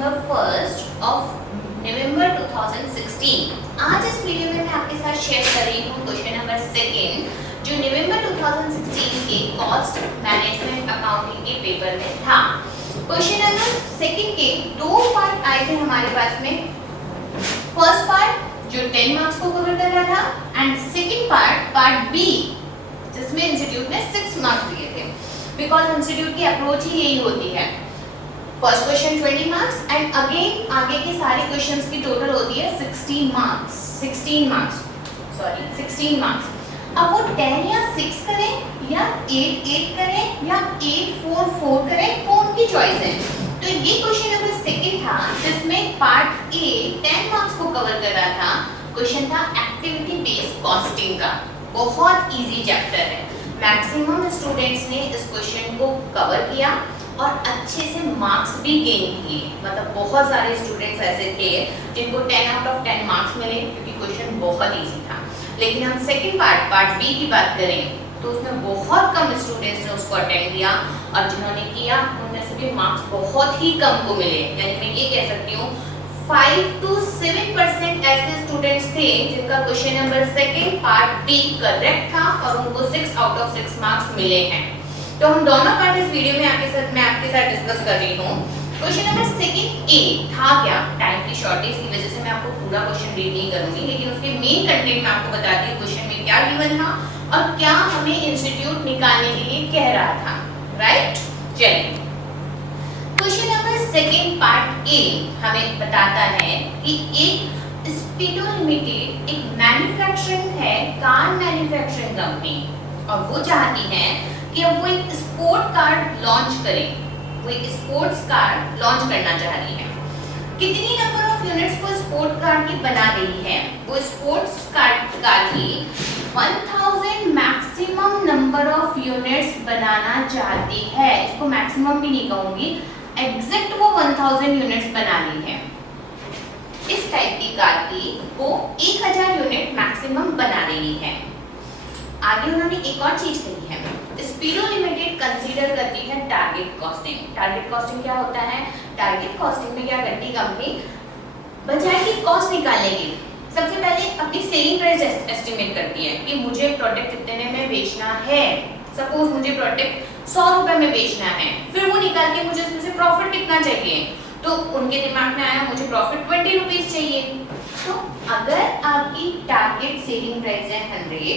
Number 1 of November 2016। आज इस video में मैं आपके साथ शेयर कर रही हूँ क्वेश्चन नंबर 2 जो नवंबर 2016 के कॉस्ट मैनेजमेंट अकाउंटिंग के पेपर में था। क्वेश्चन नंबर 2 के दो पार्ट आए थे हमारे पास में। फर्स्ट पार्ट जो 10 मार्क्स को कवर कर रहा था एंड सेकंड पार्ट बी जिसमें इंस्टीट्यूट ने 6 मार्क्स दिए थे, बिकॉज इंस्टीट्यूट की अप्रोच ही यही होती है। First question 20 marks and again आगे के सारे क्वेश्चंस की टोटल होती है 16 मार्क्स। अब वो 10 या 6 करें या 8 करें या 8 करें, वो उनकी चॉइस है। तो ये क्वेश्चन नंबर 2 था जिसमें पार्ट ए 10 मार्क्स को कवर कर रहा था। क्वेश्चन था एक्टिविटी बेस्ड कॉस्टिंग का। बहुत इजी चैप्टर है, मैक्सिमम स्टूडेंट्स ने इस क्वेश्चन को कवर किया और अच्छे से मार्क्स भी गेन किए। मतलब बहुत सारे स्टूडेंट्स ऐसे थे जिनको 10 आउट ऑफ 10 मार्क्स मिले क्योंकि क्वेश्चन बहुत इजी था। लेकिन हम सेकंड पार्ट बी की बात करें तो उसमें बहुत कम स्टूडेंट्स ने उसको अटेंड किया और जिन्होंने किया उनमें से भी मार्क्स बहुत ही कम को मिले। यानी मैं ये कह सकती हूँ 5 to 7% ऐसे स्टूडेंट्स थे जिनका question number 2 part B correct था और उनको 6 आउट ऑफ 6 मार्क्स मिले हैं। तो हम दोनों पार्ट इस वीडियो में मैं आपके साथ डिस्कस कर रही हूँ। क्वेश्चन नंबर 2 ए था क्या, टाइम की शॉर्टेज की वजह से मैं आपको पूरा क्वेश्चन रीड नहीं करूंगी, लेकिन उसके मेन कंटेंट मैं आपको बताती हूँ क्वेश्चन में क्या गिवन था और क्या हमें इंस्टीट्यूट निकालने के लिए कह रहा था। राइट, चलिए क्वेश्चन नंबर 2 पार्ट ए हमें बताता है कि एक स्पीडो लिमिटेड एक मैन्युफैक्चरिंग है, कार मैन्युफैक्चरिंग कंपनी, और वो चाहती है कि अब वो एक स्पोर्ट कार लॉन्च करें। वो एक स्पोर्ट्स कार लॉन्च करना चाह रही है। कितनी नंबर ऑफ यूनिट्स को स्पोर्ट कार की बना रही है? वो स्पोर्ट्स कार की 1000 मैक्सिमम नंबर ऑफ यूनिट्स बनाना चाहती है। इसको मैक्सिमम भी नहीं कहूंगी, एग्जैक्ट वो 1000 यूनिट्स बना रही है। इस टाइप की कार की वो 1000 यूनिट मैक्सिमम बना रही है। आगे उन्होंने एक और चीज कही है, स्पीडो लिमिटेड कंसीडर करती है टारगेट कॉस्टिंग। टारगेट कॉस्टिंग क्या होता है? टारगेट कॉस्टिंग में क्या करती कंपनी, बजाय की कॉस्ट निकालने की सबसे पहले अपनी सेलिंग प्राइस एस्टिमेट करती है कि मुझे प्रोडक्ट कितने में बेचना है। सपोज मुझे प्रोडक्ट 100 रुपए में बेचना है, फिर वो निकाल के मुझे उसमें से प्रॉफिट कितना चाहिए। तो उनके दिमाग में आया मुझे प्रॉफिट 20 रुपीज चाहिए। तो अगर आपकी टारगेट सेलिंग प्राइस है 100,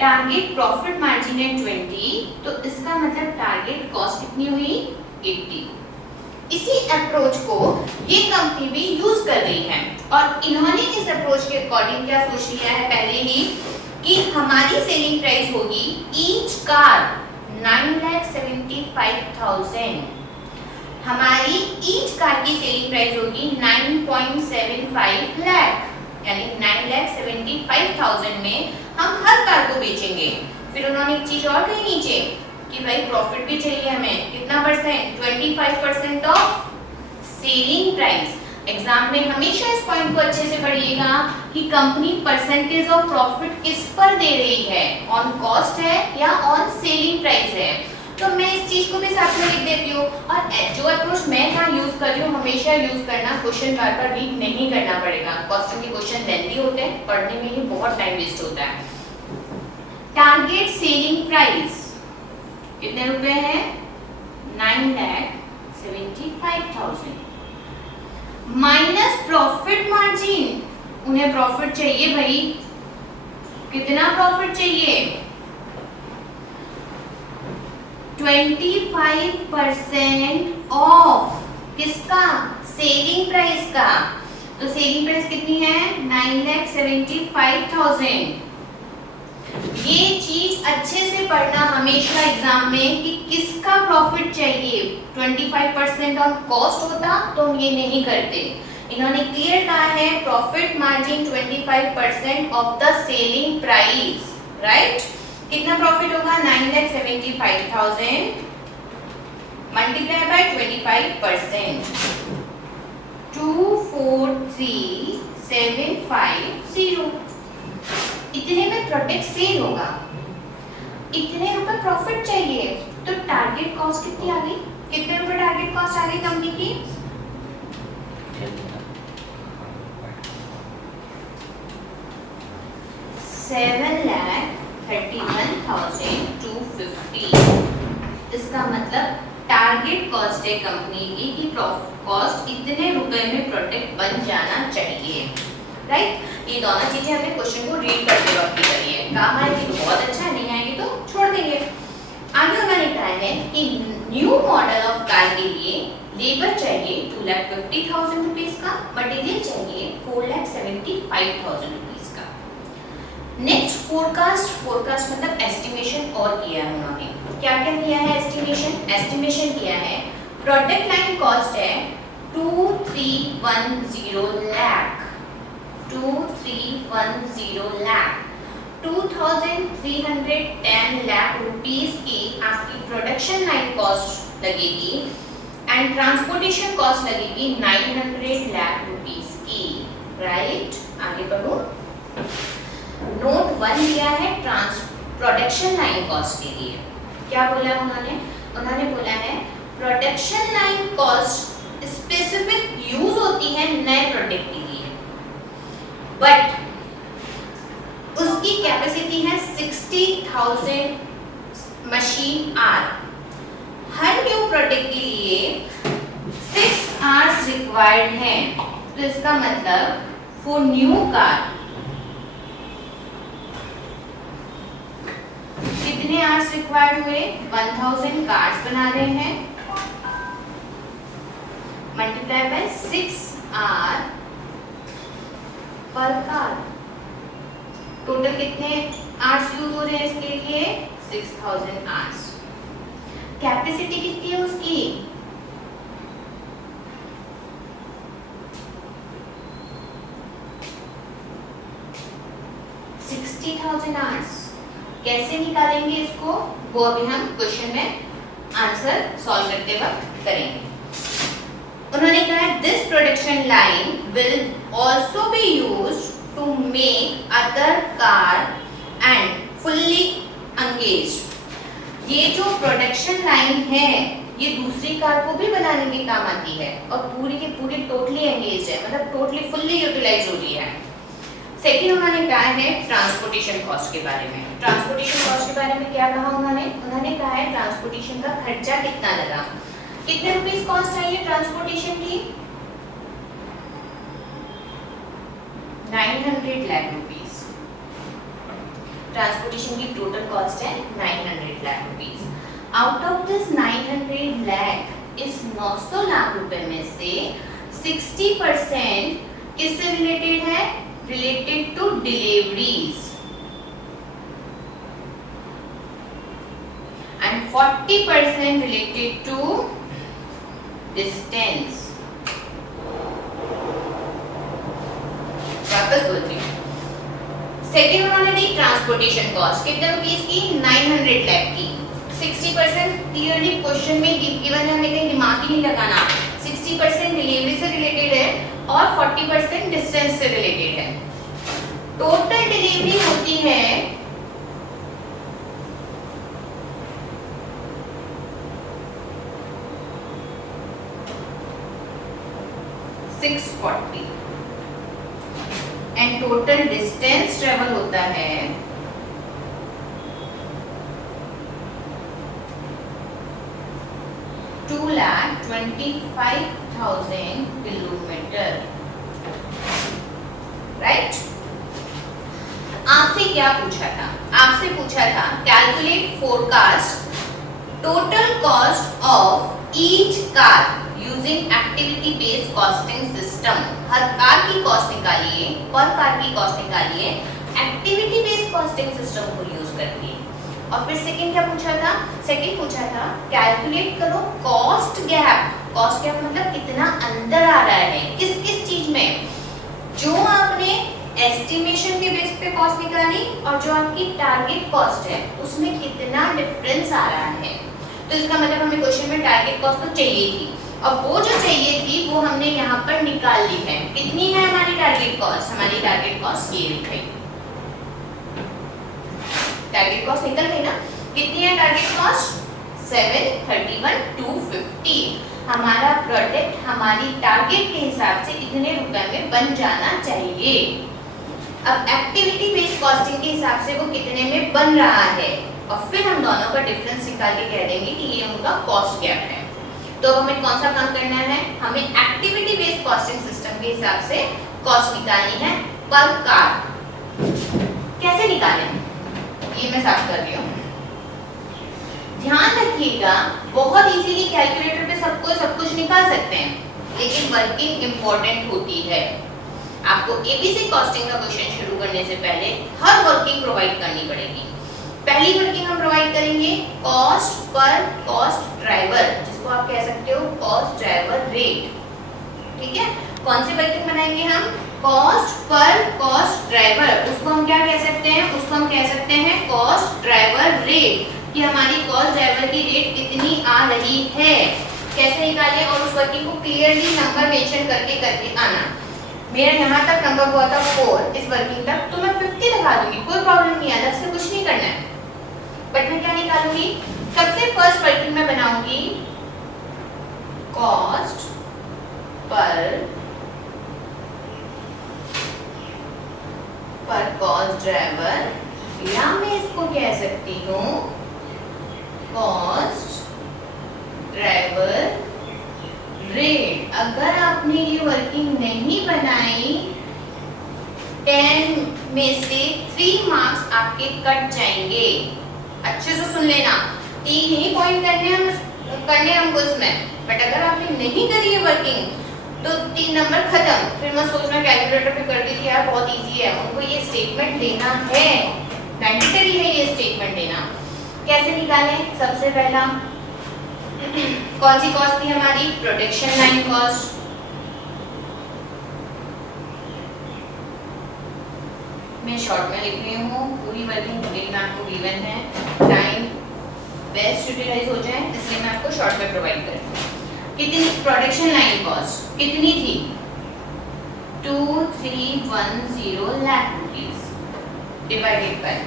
टारगेट प्रॉफिट मार्जिन है 20, तो इसका मतलब टारगेट कॉस्ट कितनी हुई 80। इसी अप्रोच को ये कंपनी भी यूज कर रही है और इन्होंने इस अप्रोच के अकॉर्डिंग क्या सोच लिया है पहले ही कि हमारी सेलिंग प्राइस होगी ईच कार 9,75,000। हमारी ईच कार की सेलिंग प्राइस होगी 9.75 लाख, यानी 9,75,000 में हम हर कार को बेचेंगे। फिर उन्होंने एक चीज और कही नीचे कि भाई प्रॉफिट भी चाहिए हमें, कितना percent, 25% of selling price. Exam में हमेशा इस पॉइंट को अच्छे से पढ़िएगा कि कंपनी परसेंटेज ऑफ प्रॉफिट किस पर दे रही है, ऑन कॉस्ट है या ऑन सेलिंग प्राइस है। तो मैं इस चीज को भी साथ में लिख देती हूँ। और जो अप्रोच मैं यहाँ यूज कर रही हूँ हमेशा यूज करना, क्वेश्चन बार रीड नहीं करना पड़ेगा। कॉस्टिंग के क्वेश्चन लेंथी होते हैं, पढ़ने में ही बहुत टाइम वेस्ट होता है। टारगेट सेलिंग प्राइस कितने रुपए है? 9,75,000 माइनस प्रॉफिट मार्जिन। उन्हें प्रॉफिट चाहिए भाई, कितना प्रॉफिट चाहिए? 25% ऑफ किसका? सेलिंग प्राइस का। तो सेलिंग प्राइस कितनी है? 9,75,000। ये चीज अच्छे से पढ़ना हमेशा एग्जाम में कि किसका प्रॉफिट चाहिए। 25% ऑन कॉस्ट होता तो हम ये नहीं करते। इन्होंने क्लियर कहा है profit margin 25% of the selling price. Right, कितना प्रॉफिट होगा? 9,75,000 मल्टीप्लाई बाय 25%, 243,750। इतने में प्रोडक्ट सेल होगा, इतने रुपए प्रॉफिट चाहिए। तो टारगेट कॉस्ट कितनी आ गई? कितने रुपए टारगेट कॉस्ट आ गई कंपनी की? 7,31,250। इसका मतलब टारगेट कॉस्ट है कंपनी की कि कॉस्ट इतने रुपए में प्रोडक्ट बन जाना चाहिए, राइट। ये दोनों चीजें हमने क्वेश्चन को रीड करते वक्त ही करी है। काम आएगी तो बहुत अच्छा, नहीं आएगी तो छोड़ देंगे। आगे उन्होंने कहा है कि न्यू मॉडल ऑफ कार के लिए लेबर चाहिए 2,50,000 रुपीज का, मटेरियल चाहिए 4,75,000 रुपीज का। नेक्स्ट फोरकास्ट मतलब एस्टिमेशन और किया है उन्होंने। क्या क्या किया है? एस्टिमेशन किया है। प्रोडक्ट लाइन कॉस्ट है 2,310 लाख, 2,310 लाख रुपीस की आपकी प्रोडक्शन लाइन कॉस्ट लगेगी एंड ट्रांसपोर्टेशन कॉस्ट लगेगी 900 लाख रुपीस की, राइट। आगे बढ़ो। नोट 1 दिया है प्रोडक्शन लाइन कॉस्ट के लिए। क्या बोला उन्होंने? उन्होंने बोला है production line cost specific use होती है नए प्रोडक्ट के लिए, बट उसकी कैपेसिटी है 60,000 machine our. Her new product के लिए 6 आवर्स रिक्वायर्ड है। तो इसका मतलब फॉर न्यू कार कितने आवर्स रिक्वायर्ड हुए? 1000 कार्स बना रहे हैं, मल्टीप्लाई बाय 6 आवर पर कार। टोटल कितने आवर्स यूज हो रहे हैं इसके लिए? 6000 आवर्स। कैपेसिटी कितनी है उसकी? 60,000 आवर्स। कैसे निकालेंगे इसको, वो अभी हम क्वेश्चन में आंसर सॉल्व करते वक्त करेंगे। उन्होंने कहा this production line will also be used to make other car and fully engaged. ये जो प्रोडक्शन लाइन है ये दूसरी कार को भी बनाने के काम आती है और पूरी के पूरी टोटली एंगेज है, मतलब टोटली फुल्ली यूटिलाइज हो रही है। सेकंड उन्होंने कहा है ट्रांसपोर्टेशन कॉस्ट के बारे में। ट्रांसपोर्टेशन कॉस्ट के बारे में क्या कहा उन्होंने? उन्होंने कहा है ट्रांसपोर्टेशन का खर्चा कितना लगा, कितने रुपीस कॉस्ट आई है ट्रांसपोर्टेशन की? 900 लाख रुपीस। ट्रांसपोर्टेशन की टोटल कॉस्ट है 900 lakh rupees. Out of this 900 lakh इस 900 लाख रुपए में से 60% किससे रिलेटेड है? Related to deliveries and 40% related to distance. वापस बोलती हूँ। सेकेंड उन्होंने दी ट्रांसपोर्टेशन कॉस्ट कितने रुपीस की? 900 लाख की। 60% क्लियरली क्वेश्चन में गिवन है, हमें कहीं दिमाग ही नहीं लगाना। 60% डिलीवरी से रिलेटेड है और 40% डिस्टेंस से रिलेटेड है। टोटल डिलीवरी होती है 640 एंड टोटल डिस्टेंस ट्रेवल होता है 2,25,000 किलोमीटर, राइट। आपसे क्या पूछा था? आपसे पूछा था calculate forecast total cost of each car using activity based costing system. Her car की कॉस्ट निकालिए, पर कार की कॉस्ट निकालिए एक्टिविटी बेस्ड कॉस्टिंग सिस्टम को यूज करके। और फिर सेकंड क्या पूछा था? सेकंड पूछा था कैलकुलेट करो कॉस्ट गैप। कॉस्ट गैप मतलब कितना अंतर आ रहा है किस किस चीज में, जो आपने एस्टिमेशन के बेस पे कॉस्ट निकाली और जो आपकी टारगेट कॉस्ट है उसमें कितना डिफरेंस आ रहा है। तो इसका मतलब हमें क्वेश्चन में टारगेट कॉस्ट तो चाहिए थी, और वो जो चाहिए थी वो हमने यहाँ पर निकाल ली है। कितनी है हमारी टारगेट कॉस्ट? हमारी टारगेट कॉस्ट ये लिखी, टारगेट कॉस्ट निकल गई ना। कितनी है टारगेट कॉस्ट? 731,250। हमारा प्रोडक्ट हमारी टारगेट के हिसाब से इतने रुपए में बन जाना चाहिए। अब एक्टिविटी बेस्ड कॉस्टिंग के हिसाब से वो कितने में बन रहा है और फिर हम दोनों का डिफरेंस निकाल के कह देंगे कि ये उनका कॉस्ट गैप है। तो हमें कौन सा काम करना है, हमें एक्टिविटी बेस्ड कॉस्टिंग सिस्टम के हिसाब से कॉस्ट निकालनी है पर कार। कैसे निकालें ये मैं साफ कर रही हूँ। ध्यान रखिएगा, बहुत इजीली कैलकुलेटर पे सब कुछ निकाल सकते हैं, लेकिन वर्किंग इंपॉर्टेंट होती है। आपको एबीसी कॉस्टिंग का क्वेश्चन शुरू करने से पहले हर वर्किंग प्रोवाइड करनी पड़ेगी। पहली वर्किंग हम प्रोवाइड करेंगे कॉस्ट पर कॉस्ट ड्राइवर, जिसको आप कह सकते हो कॉस्ट ड्राइवर रेट। ठीक है, कौन सी वर्किंग बनाएंगे हम, कॉस्ट पर कॉस्ट ड्राइवर, उसको हम क्या कह सकते हैं, उसको हम कह सकते हैं कॉस्ट ड्राइवर रेट, कि हमारी कॉस्ट ड्राइवर की रेट कितनी आ रही है। कैसे निकालें, और उस वर्किंग को क्लियरली नंबर मेंशन करके आना। मेरा यहाँ तक नंबर हुआ था 4, इस वर्किंग तक तो मैं 50 लगा दूंगी, कोई प्रॉब्लम नहीं है, अलग से कुछ नहीं करना है। बट मैं क्या निकालूंगी, सबसे फर्स्ट वर्किंग में बनाऊंगी कॉस्ट पर कॉस्ट ड्राइवर, या मैं इसको कह सकती हूँ कॉस्ट ड्राइवर रेट। अगर आपने ये वर्किंग नहीं बनाई 10 में से 3 मार्क्स आपके कट जाएंगे। अच्छे से सुन लेना, 3 ही पॉइंट करने हमको इसमें, बट अगर आपने नहीं करी है वर्किंग तो 3 नंबर खत्म। फिर मैं सोचना कैलकुलेटर पे कर दी थी यार, बहुत इजी है। उनको ये स्टेटमेंट देना है, मैंडेटरी है ये स्टेटमेंट देना। कैसे निकालें, सबसे पहला कौन सी कॉस्ट थी हमारी, प्रोडक्शन लाइन कॉस्ट। मैं शॉर्ट में लिख रही हूँ, पूरी वर्किंग डिटेल में आपको गिवन है, टाइम बेस्ट यूटिलाइज हो जाए इसलिए मैं आपको शॉर्ट में प्रोवाइड कर रही हूँ। कितनी प्रोडक्शन लाइन कॉस्ट कितनी थी, 2310 lakh rupees divided by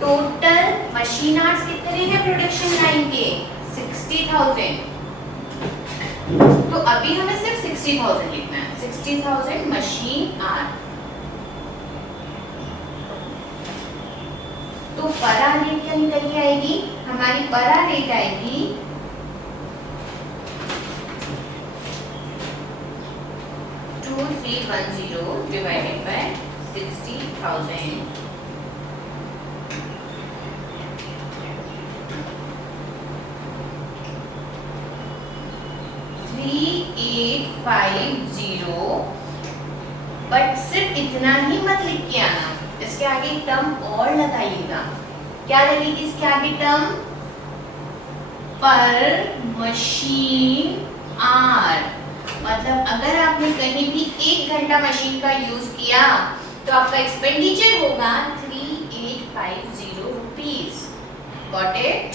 total machine hours कितने हैं प्रोडक्शन लाइन के, 60,000। तो अभी हमें सिर्फ 60,000 लिखना है, 60,000 मशीन आवर। तो परा रेट क्या निकल के आएगी, हमारी परा रेट आएगी 2310 डिवाइडेड बाय 60,000 3850। बट सिर्फ इतना ही मत लिख के आना, इसके आगे एक टर्म और लगाइएगा। क्या लगेगी इसके आगे टर्म, पर मशीन आवर। मतलब अगर आपने कहीं भी 1 घंटा मशीन का यूज किया तो आपका एक्सपेंडिचर होगा 3850 rupees. Got it?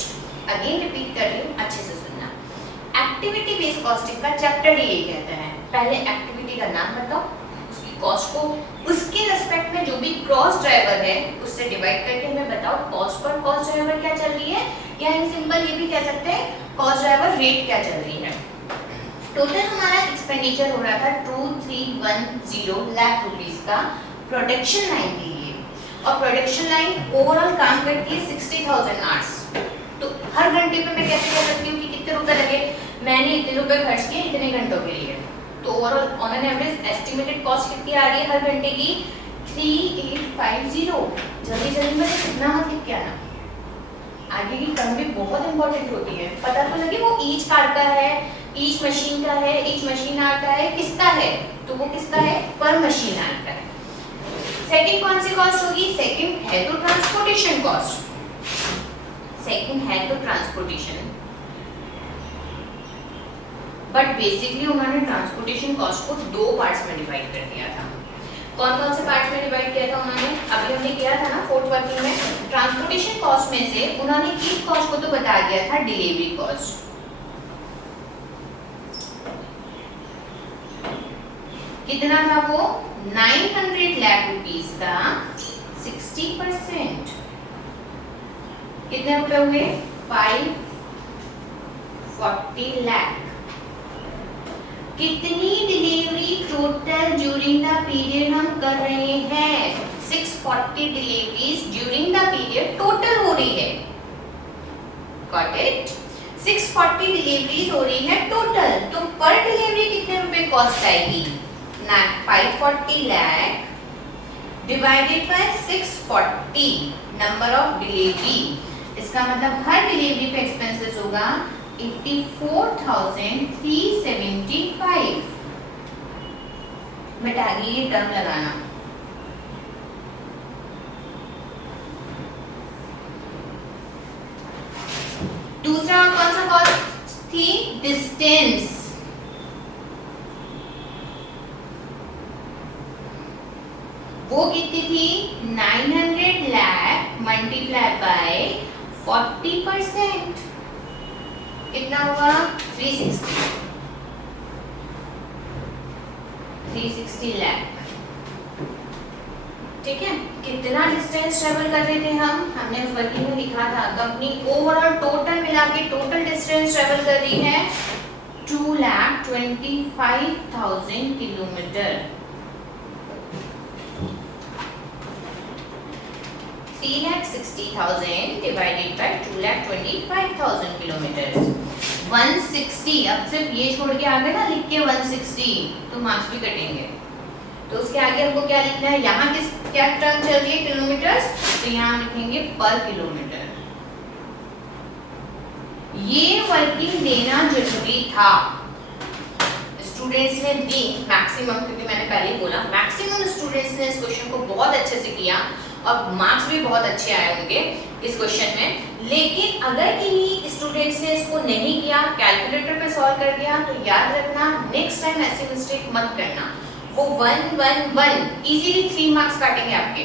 Again repeat कर रही हूँ, अच्छे से सुनना। एक्टिविटी बेस्ड कॉस्टिंग का चैप्टर ये कहता है, पहले एक्टिविटी का नाम बताओ, उसकी कॉस्ट को उसके रेस्पेक्ट में जो भी क्रॉस ड्राइवर है उससे डिवाइड करके हमें बताओ कॉस्ट पर कॉस्ट ड्राइवर क्या चल रही है, या इन सिंपल ये भी कह सकते हैं कॉस्ट ड्राइवर रेट क्या चल रही है। टोटल हमारा एक्सपेंडिचर हो रहा था 2310 लाख रुपीस का प्रोडक्शन लाइन के लिए, और प्रोडक्शन लाइन ओवरऑल काम करती है 60,000 आवर्स। तो हर घंटे पे मैं कैसे कह सकती हूँ कि कितने रुपए लगे, मैंने इतने रुपए खर्च किए इतने घंटों के लिए। तो overall on an average estimated cost कितनी आ रही है हर घंटे की, 3850। जल्दी जल्दी में कितना मत लिख के आना, आगे की टर्म भी बहुत इंपॉर्टेंट होती है। पता तो लगे वो ईच कार का है, ईच मशीन का है, ईच मशीन आर का है, किसका है, तो वो किसका है, पर मशीन आर का है। सेकंड कौन सी कॉस्ट होगी, सेकंड है तो ट्रांसपोर्टेशन कॉस्ट। सेकंड है तो ट्रांसपोर्टेशन, बट बेसिकली उन्होंने ट्रांसपोर्टेशन कॉस्ट को 2 पार्ट्स में डिवाइड कर दिया था। कौन कौन से पार्ट्स में डिवाइड किया था उन्होंने, अभी हमने किया था ना 4th वर्किंग में। ट्रांसपोर्टेशन कॉस्ट में से उन्होंने एक कॉस्ट को तो बता दिया था, डिलीवरी कॉस्ट। कितना था वो, 900 लाख रुपीस का 60%। कितने रुपए हुए, 5 40 लाख। कितनी delivery total during the period हम कर रहे हैं? 640 deliveries during the period total हो रही है। Got it? 640 डिलीवरीज हो रही है टोटल, तो पर डिलीवरी कितने रुपए कॉस्ट आएगी? 540 lakh divided by 640 number of delivery. इसका मतलब हर डिलीवरी पे एक्सपेंसेस होगा 84,375। बट आगे ये टर्म लगाना, दूसरा कौन सा कॉस्ट थी? डिस्टेंस। वो कितनी थी? 900 लाख मल्टीप्लाई बाय 40%, कितना हुआ? 360 लाख। ठीक है, कितना डिस्टेंस ट्रेवल कर रहे थे हम? हमने उस वर्किंग में लिखा था, कंपनी ओवरऑल टोटल मिला के टोटल डिस्टेंस ट्रेवल कर रही है 2,25,000 किलोमीटर। 3,60,000 divided by 2,25,000 kilometre. 160, अब सिर्फ ये छोड़ के आगे ना लिख के 160 तो मार्क्स भी कटेंगे। तो उसके आगे हमको क्या लिखना है? यहाँ किस क्या टर्म चल रही है? किलोमीटर्स, तो यहाँ लिखेंगे पर किलोमीटर। ये वर्किंग देना जरूरी था, स्टूडेंट्स ने दी मैक्सिमम, क्योंकि मैंने पहले ही बोला मैक्सिमम स्टूडेंट्स ने इस क्वेश्चन को बहुत अच्छे से किया और मार्क्स भी बहुत अच्छे आए होंगे इस क्वेश्चन में। लेकिन अगर किन्हीं स्टूडेंट्स ने इसको नहीं किया, कैलकुलेटर पे सॉल्व कर दिया, तो याद रखना नेक्स्ट टाइम ऐसी मिस्टेक मत करना। वो 1 1 1 इजीली 3 मार्क्स काटेंगे आपके,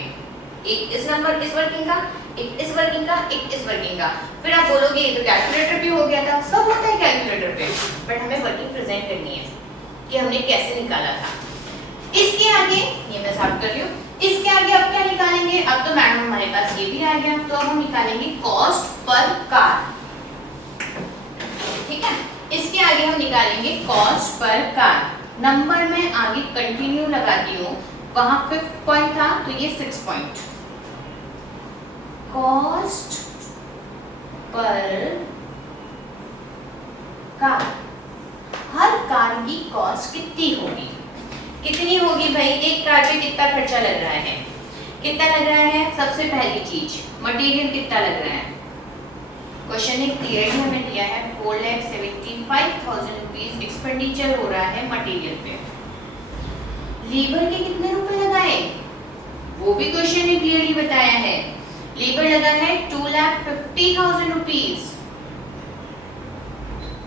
एक इस नंबर इस वर्किंग का, एक इस वर्किंग का, एक इस वर्किंग का। फिर आप बोलोगे ये तो कैलकुलेटर पे हो गया था। सब होता है कैलकुलेटर पे, बट हमें वर्किंग प्रेजेंट करनी है कि हमने कैसे निकाला था। इसके आगे ये मैं साफ कर रही हूँ। इसके आगे अब क्या निकालेंगे? अब तो मैडम हमारे पास ये भी आ गया, तो अब हम निकालेंगे कॉस्ट पर कार। ठीक है, इसके आगे हम निकालेंगे कॉस्ट पर कार। नंबर में आगे कंटिन्यू लगाती हूँ, वहां 5th पॉइंट था तो ये 6th point. Cost per car, हर कार की कॉस्ट कितनी होगी? कितनी होगी भाई? एक कार पे कितना खर्चा लग रहा है? कितना लग रहा है? सबसे पहली चीज मटेरियल कितना लग रहा है? क्वेश्चन ने क्लियरली हमें दिया है 4,75,000 रुपीज एक्सपेंडिचर हो रहा है मटेरियल पे। लेबर के कितने रुपए लगाए? वो भी क्वेश्चन ने क्लियरली बताया है। लेबर लगा है 2,50,000 रुपीज।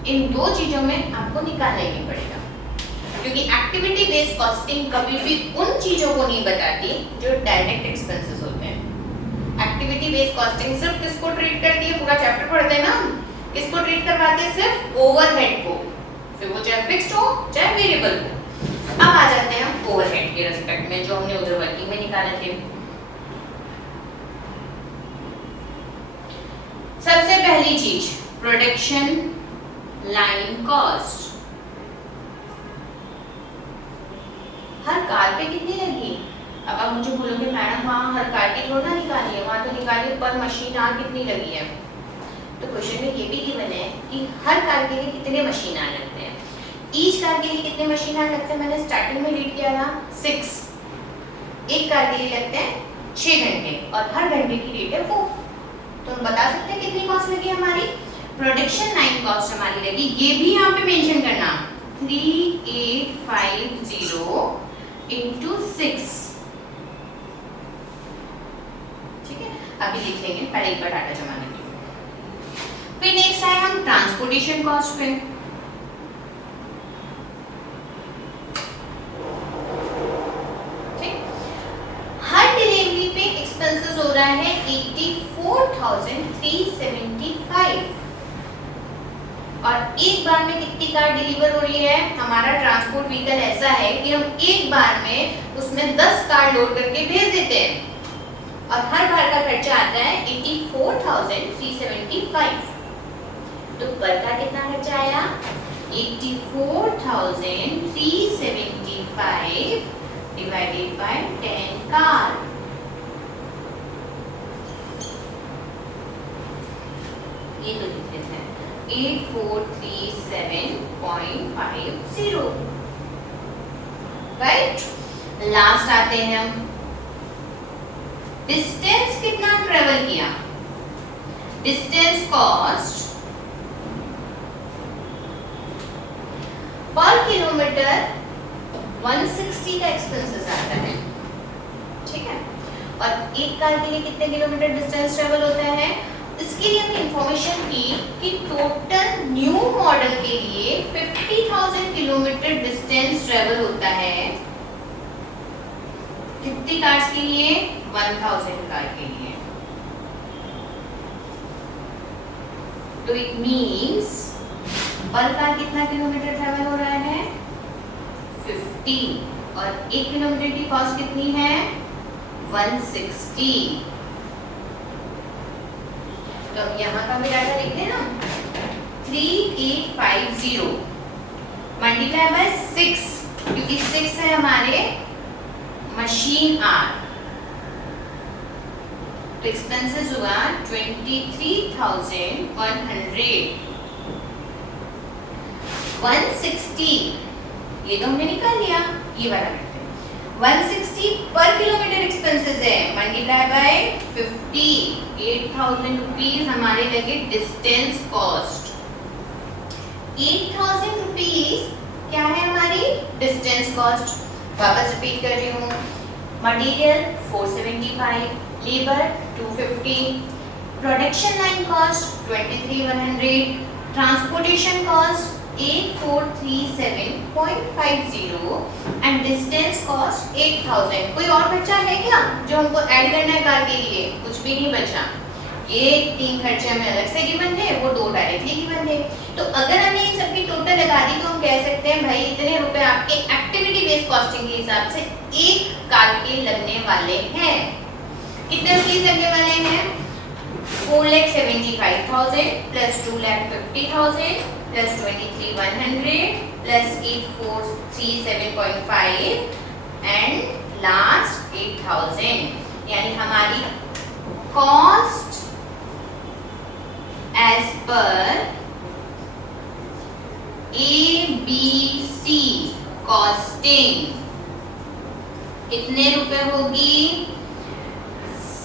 इन दो चीजों में आपको निकालना ही पड़ेगा, क्योंकि एक्टिविटी बेस्ड कॉस्टिंग कभी भी उन चीजों को नहीं बताती जो डायरेक्ट एक्सपेंसेस होते हैं। एक्टिविटी बेस्ड कॉस्टिंग सिर्फ किसको ट्रीट करती है? पूरा चैप्टर पढ़ते हैं ना, किसको ट्रीट करवाते हैं? सिर्फ ओवरहेड को, फिर वो चाहे फिक्स्ड हो चाहे वेरिएबल हो। अब आ जाते हैं हम ओवरहेड के रिस्पेक्ट में, जो हमने उधर वर्किंग में निकाले थे। सबसे पहली चीज प्रोडक्शन लाइन कॉस्ट। हर कार पे कितनी लगी? अब आप मुझे बोलोगे मैडम वहाँ हर कार की थोड़ा ना निकाली है, वहाँ तो निकाली पर मशीन आर कितनी लगी है। तो क्वेश्चन में ये भी गिवन है कि हर कार के लिए कितने मशीन आर लगते हैं। ईच कार के लिए कितने मशीन आर लगते हैं? मैंने स्टार्टिंग में रीड किया था 6। एक कार के लिए लगते हैं 6 घंटे और हर घंटे की रेट है 4। तो हम बता सकते हैं कितनी कॉस्ट लगी हमारी? प्रोडक्शन लाइन कॉस्ट हमारी लगी, ये भी यहाँ पे मेंशन करना, 3850 into 6। ठीक है, अभी लिख लेंगे, पहले एक बार डाटा जमा लेंगे। फिर नेक्स्ट आए हम ट्रांसपोर्टेशन कॉस्ट पे। ठीक, हर डिलीवरी पे एक्सपेंसेस हो रहा है 84,375 और एक बार में कितनी कार डिलीवर हो रही है? हमारा ट्रांसपोर्ट व्हीकल ऐसा है कि हम एक बार में उसमें 10 कार लोड करके भेज देते हैं और हर बार का खर्चा आता है 84,375। तो तो पर का कितना खर्चा आया 84,375 डिवाइडेड बाय 10 कार। ये तो लिख देते हैं 8437.50 राइट। लास्ट आते हैं हम डिस्टेंस कितना ट्रेवल किया। डिस्टेंस कॉस्ट पर किलोमीटर 160 का एक्सपेंसेस आता है, ठीक है। और एक कार के लिए कितने किलोमीटर डिस्टेंस ट्रेवल होता है, इसके लिए हमने इंफॉर्मेशन की कि टोटल न्यू मॉडल के लिए 50,000 किलोमीटर डिस्टेंस ट्रेवल होता है। कितनी कार्स के लिए 1000 कार के लिए। तो इट मींस पर कार कितना किलोमीटर ट्रेवल हो रहा है 50 और 1 किलोमीटर की कॉस्ट कितनी है 160। तो अब यहाँ का भी डाटा लिख देना 3850 मल्टीप्लाई बाय 6 क्योंकि 6 है हमारे मशीन आर। तो एक्सपेंसेस हुआ 23,100। 160 ये तो हमने निकाल लिया, ये वाला करते हैं 160 पर किलोमीटर एक्सपेंसेस है मल्टीप्लाई बाय 50 8,000 रुपीज हमारे लगे डिस्टेंस कॉस्ट। 8,000 रुपीज क्या है हमारी डिस्टेंस कॉस्ट। वापस रिपीट कर रही हूँ material 475 labour 250 production line cost 23,100 transportation cost 8437.50 and distance cost 8,000। कोई और खर्चा है क्या जो हमको ऐड करना है कार के लिए? कुछ भी नहीं बचा। ये 3 खर्चे हमें अलग से गिवन थे, वो 2 डायरेक्टली गिवन थे। तो अगर हमने इन सबकी टोटल लगा दी तो हम कह सकते हैं भाई इतने रुपए आपके एक्टिविटी बेस्ड कॉस्टिंग के हिसाब से एक कार के लगने वाले हैं। कितने रुपीस लगने वाले हैं 4,75,000 plus 2,50,000 plus 23,100 plus 8437.5 and last 8,000 यानी हमारी cost as per ABC costing कितने रुपए होगी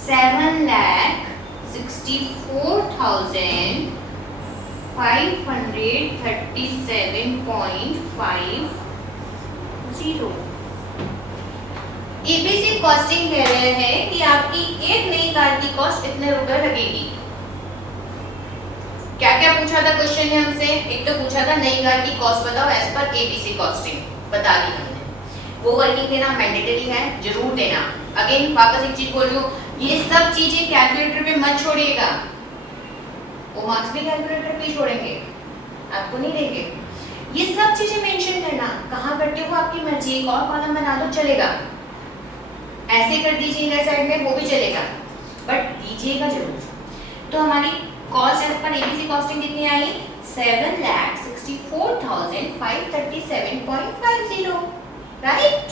7,64,537.50। एबीसी कॉस्टिंग कह रहे हैं कि आपकी एक नई कार की कॉस्ट इतने रुपए लगेगी। क्या क्या पूछा था क्वेश्चन में हमसे, एक तो पूछा था नई कार की कॉस्ट बताओ एज पर एबीसी कॉस्टिंग, बता दी हमने। वो वर्किंग देना मैंडेटरी है, जरूर देना। अगेन वापस एक चीज बोल रही हूँ, ये सब चीजें कैलकुलेटर पे मत छोड़िएगा, वो मार्क्स भी कैलकुलेटर पे छोड़ेंगे, आपको नहीं देंगे। ये सब चीजें मेंशन करना, कहाँ करते हो आपकी मर्जी, एक और कॉलम बना दो चलेगा, ऐसे कर दीजिए इधर साइड में वो भी चलेगा, बट दीजिएगा जरूर। तो हमारी cost as per ABC costing कितनी आई 7,64,537.50 राइट।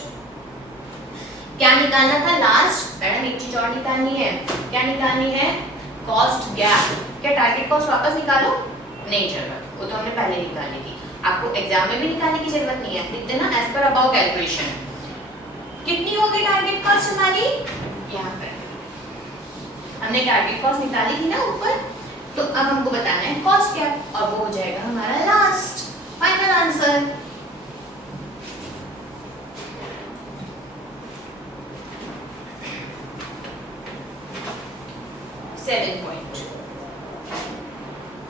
क्या निकालना था लास्ट मैडम, एक चीज और निकालनी है। क्या निकालनी है कॉस्ट गैप। क्या टारगेट कॉस्ट वापस निकालो, नहीं जरूरत, वो तो हमने पहले निकाली थी, आपको एग्जाम में भी निकालने की जरूरत नहीं है। लिख देना एज पर अबाउ कैलकुलेशन। कितनी होगी टारगेट कॉस्ट हमारी, यहाँ पर हमने टारगेट कॉस्ट निकाली थी ना ऊपर, तो अब हमको बताना है कॉस्ट क्या, और वो हो जाएगा हमारा लास्ट फाइनल आंसर।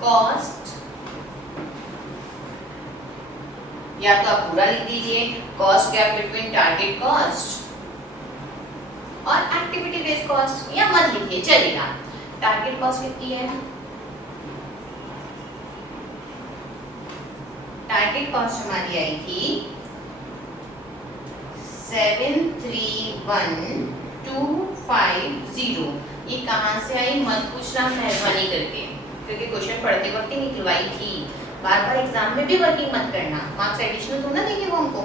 कॉस्ट या तो आप पूरा लिख दीजिए cost gap between target cost और एक्टिविटी बेस्ड कॉस्ट, या मत लिखिए चलेगा। टारगेट कॉस्ट कितनी है, टारगेट कॉस्ट हमारी आई थी 731,250। ये कहां से आई मत पूछना मेहरबानी करके, क्योंकि क्वेश्चन पढ़ते वक्त ही निकलवाई थी। बार बार एग्जाम में भी वर्किंग मत करना, मार्क्स एडिशनल थोड़ा ना देंगे वो हमको,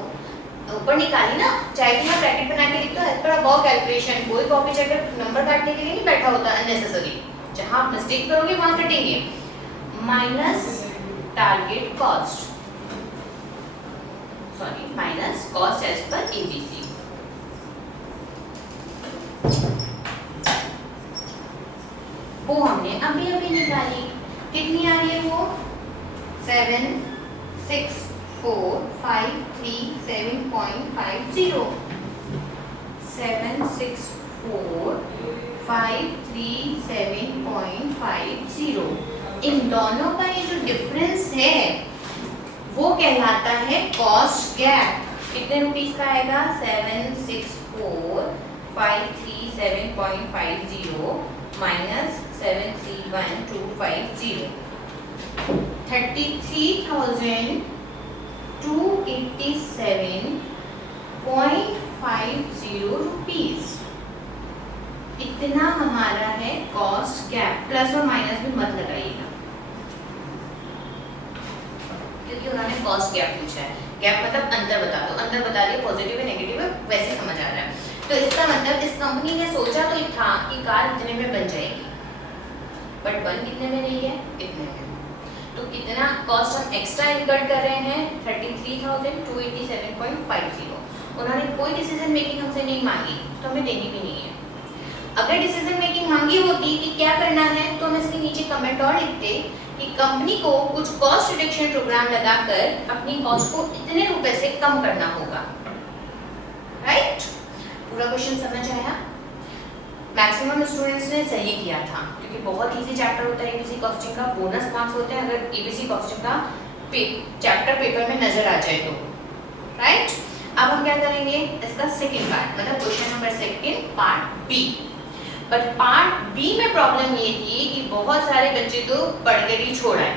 ऊपर निकाली ना, चाहे कि आप ब्रैकेट बना के लिख दो एज पर अबव कैलकुलेशन। कोई कॉपी चेकर नंबर काटने के लिए नहीं बैठा होता अननेसेसरी, जहां आप मिस्टेक करोगे वहां कटेंगे। Minus target cost, sorry minus cost as per ABC. वो हमने अभी अभी निकाली, कितनी आ रही है वो 7 6 4 5 3 7.50 7 6 4 5 3 7.50। इन दोनों का ये जो डिफरेंस है वो कहलाता है कॉस्ट गैप। कितने रुपीस का आएगा 7 6 4 5 3 7.50 माइनस 731,250 33,287.50 रुपीस। इतना हमारा है कॉस्ट गैप। प्लस और माइनस भी मत लगाइएगा क्योंकि उन्होंने कॉस्ट गैप पूछा है। गैप मतलब अंतर बता दो, अंतर बता दिया, पॉजिटिव है नेगेटिव है वैसे समझ आ रहा है। तो इसका मतलब इस कंपनी ने सोचा तो था कि कार इतने में बन जाएगी, बट बन कितने में रही है, इतने में। तो कितना कॉस्ट हम एक्स्ट्रा इनकर्ड कर रहे हैं 33,287.50। उन्होंने कोई डिसीजन मेकिंग हमसे नहीं मांगी तो हमें देनी भी नहीं है। अगर डिसीजन मेकिंग मांगी होती कि क्या करना है तो हम इसके नीचे कमेंट और लिखते कि कंपनी को कुछ कॉस्ट रिडक्शन प्रोग्राम लगाकर अपनी कॉस्ट को इतने रुपए से कम करना होगा। राइट? पूरा क्वेश्चन समझ आया? मैक्सिमम स्टूडेंट्स ने सही किया था क्योंकि बहुत इजी चैप्टर होता है एबीसी कॉस्टिंग का। बोनस मार्क्स होते हैं अगर एबीसी कॉस्टिंग का चैप्टर पेपर में नजर आ जाए तो। राइट? अब हम क्या करेंगे इसका सेकंड पार्ट, मतलब question number 2 part B. But part B में प्रॉब्लम ये थी कि बहुत सारे बच्चे तो पढ़कर ही छोड़ा है,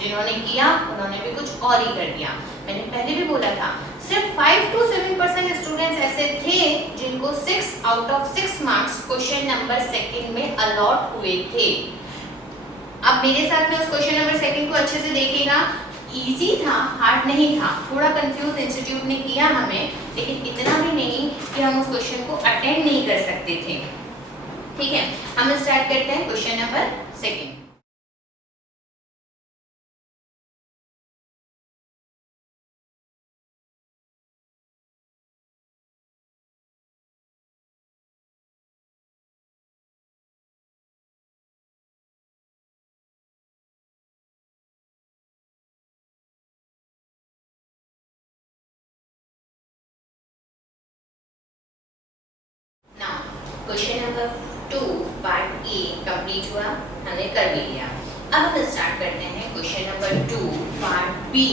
जिन्होंने किया उन्होंने भी कुछ और ही कर दिया। मैंने पहले भी बोला था सिर्फ 5 to 7% स्टूडेंट्स ऐसे थे जिनको 6 out of 6 marks question number 2 में अलॉट हुए थे। अब मेरे साथ में उस क्वेश्चन नंबर 2 को अच्छे से देखिएगा। इजी था, हार्ड नहीं था, थोड़ा कंफ्यूज इंस्टीट्यूट ने किया हमें, लेकिन इतना भी नहीं कि हम उस क्वेश्चन को अटेंड नहीं कर सकते थे। ठीक है, हम स्टार्ट करते हैं question number 2। Question number 2 part A complete हुआ, हमने कर भी लिया। अब हम स्टार्ट करते हैं क्वेश्चन नंबर 2 पार्ट बी।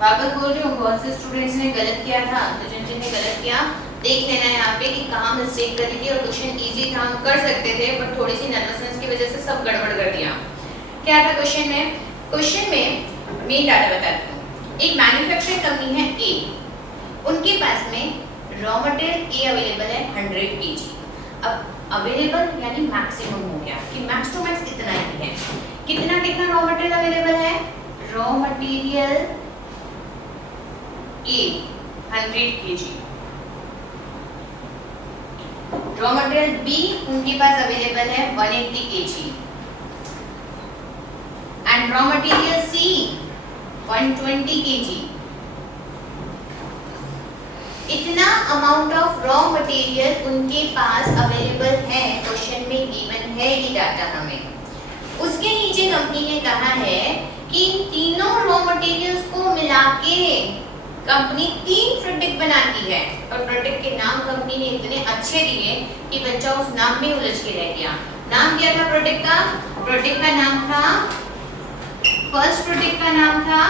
वापस बोल रही हूँ बहुत से स्टूडेंट्स ने गलत किया था, तो जिन जिन ने गलत किया देख लेना है यहाँ पे कि कहाँ मिस्टेक करी थी। और क्वेश्चन इजी था, हम कर सकते थे, बट थोड़ी सी नर्वसनेस की वजह से सब गड़बड़ कर दिया। क्या था क्वेश्चन में? क्वेश्चन में मेन डाटा बताती हूँ। एक मैन्युफैक्चरिंग कंपनी है ए, उनके पास में रॉ मटेरियल ए अवेलेबल है 100 kg। अब अवेलेबल यानी मैक्सिमम हो गया कि मैक्स टू मैक्स इतना ही है। कितना कितना रॉ मटेरियल अवेलेबल है? Raw material A 100 kg। Raw material B उनके पास अवेलेबल है 180 kg and raw material C 120 kg। इतना अमाउंट ऑफ रॉ मटेरियल उनके पास अवेलेबल है, क्वेश्चन में गिवन है ये डाटा हमें। उसके नीचे कंपनी ने कहा है कि तीनों रॉ मटेरियल्स को मिला के कंपनी 3 प्रोडक्ट बनाती है। और प्रोडक्ट के नाम कंपनी ने इतने अच्छे दिए कि बच्चा उस नाम में उलझ के रह गया। नाम क्या था प्रोडक्ट का? प्रोडक्ट का नाम था, फर्स्ट प्रोडक्ट का नाम था,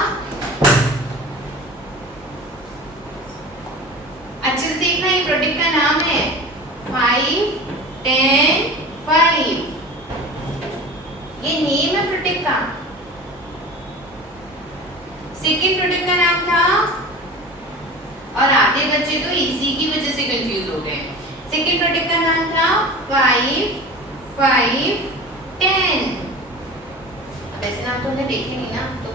अच्छे से देखना ये प्रोडक्ट का नाम है 5 10 5। ये नेम है प्रोडक्ट का। सेकेंड प्रोडक्ट का नाम था, और आधे बच्चे तो इजी की वजह से कंफ्यूज हो गए। सेकेंड प्रोडक्ट का नाम था 5 5 10। देखे नहीं ना, तो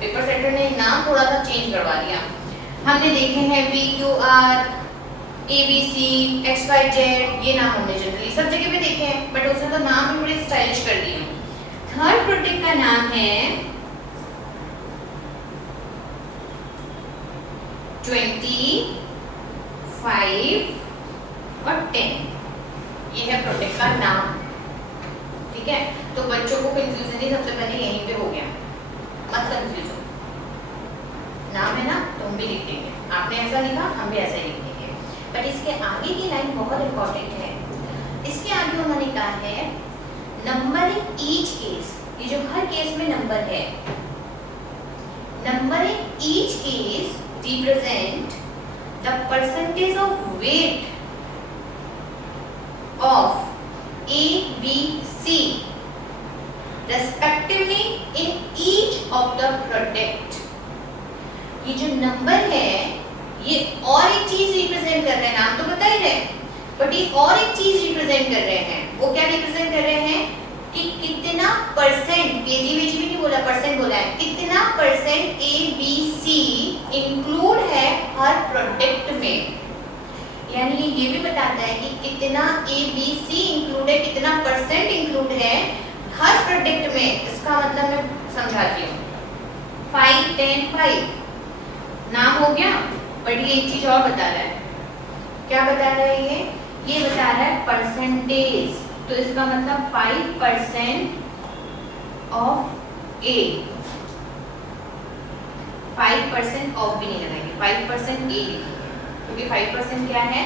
पेपर सेटर ने नाम थोड़ा सा चेंज करवा दिया। हमने देखे हैं PQR, ABC, XYZ, ये नाम हमने जनरली सब जगह पे देखे हैं, बट उसने तो नाम भी बड़े स्टाइलिश कर दिए हैं। थर्ड प्रोडक्ट का नाम है 25 और 10। ये है प्रोडक्ट का नाम, ठीक है। तो बच्चों को कंफ्यूजन ही सबसे पहले यहीं पे हो गया, मत कंफ्यूज हो। नाम है ना तो हम भी लिख देंगे, आपने ऐसा लिखा हम भी ऐसा ही लिख देंगे, बट इसके आगे की लाइन बहुत इंपॉर्टेंट है। इसके आगे उन्होंने कहा है नंबर इन ईच केस, ये जो हर केस में नंबर है, number in each case represent the percentage of weight of A, B, C respectively in each of the product। ये जो नंबर है ये और एक चीज रिप्रेजेंट कर रहे हैं, नाम तो बता ही रहे, बट ये और एक चीज रिप्रेजेंट कर रहे हैं। वो क्या रिप्रेजेंट कर रहे हैं कि कितना परसेंट, केजी भी नहीं बोला, परसेंट बोला है, कितना percent A, B, C include है हर प्रोडक्ट में। यानी ये भी बताता है कि कितना A, B, C इंक्लूड है, कितना परसेंट इंक्लूड है हर प्रोडक्ट में। इसका मतलब मैं समझाती हूँ। 5, 10, 5 नाम हो गया, बट ये एक चीज और बता रहा है। क्या बता रहा है ये बता रहा है परसेंटेज। तो इसका मतलब 5% ऑफ A, 5% ऑफ भी नहीं लगाएंगे, 5% A लिखेंगे, क्योंकि 5% क्या है,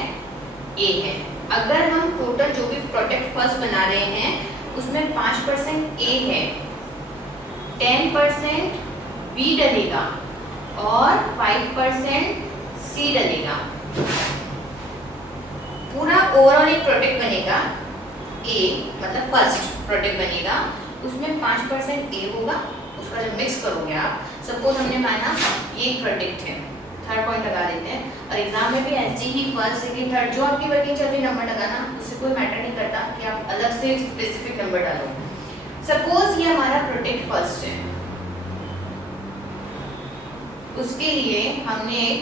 A है। अगर हम टोटल जो भी प्रोडक्ट फर्स्ट बना रहे हैं उसमें 5% A है, 10% B डलेगा और 5% C डलेगा। पूरा ओवरऑल एक प्रोडक्ट बनेगा A, मतलब फर्स्ट प्रोडक्ट बनेगा, उसमें 5% A होगा। उसका जब मिक्स करोगे आप, सपोज हमने माना ये प्रोडक्ट है, थर्ड पॉइंट लगा देते हैं, और एग्जाम में भी ऐसे ही फर्स्ट सेकंड थर्ड जो आपकी वर्किंग चल रही नंबर लगाना, उससे कोई मैटर नहीं करता कि आप अलग से स्पेसिफिक नंबर डालो। सपोज ये हमारा प्रोडक्ट फर्स्ट है, उसके लिए हमने एक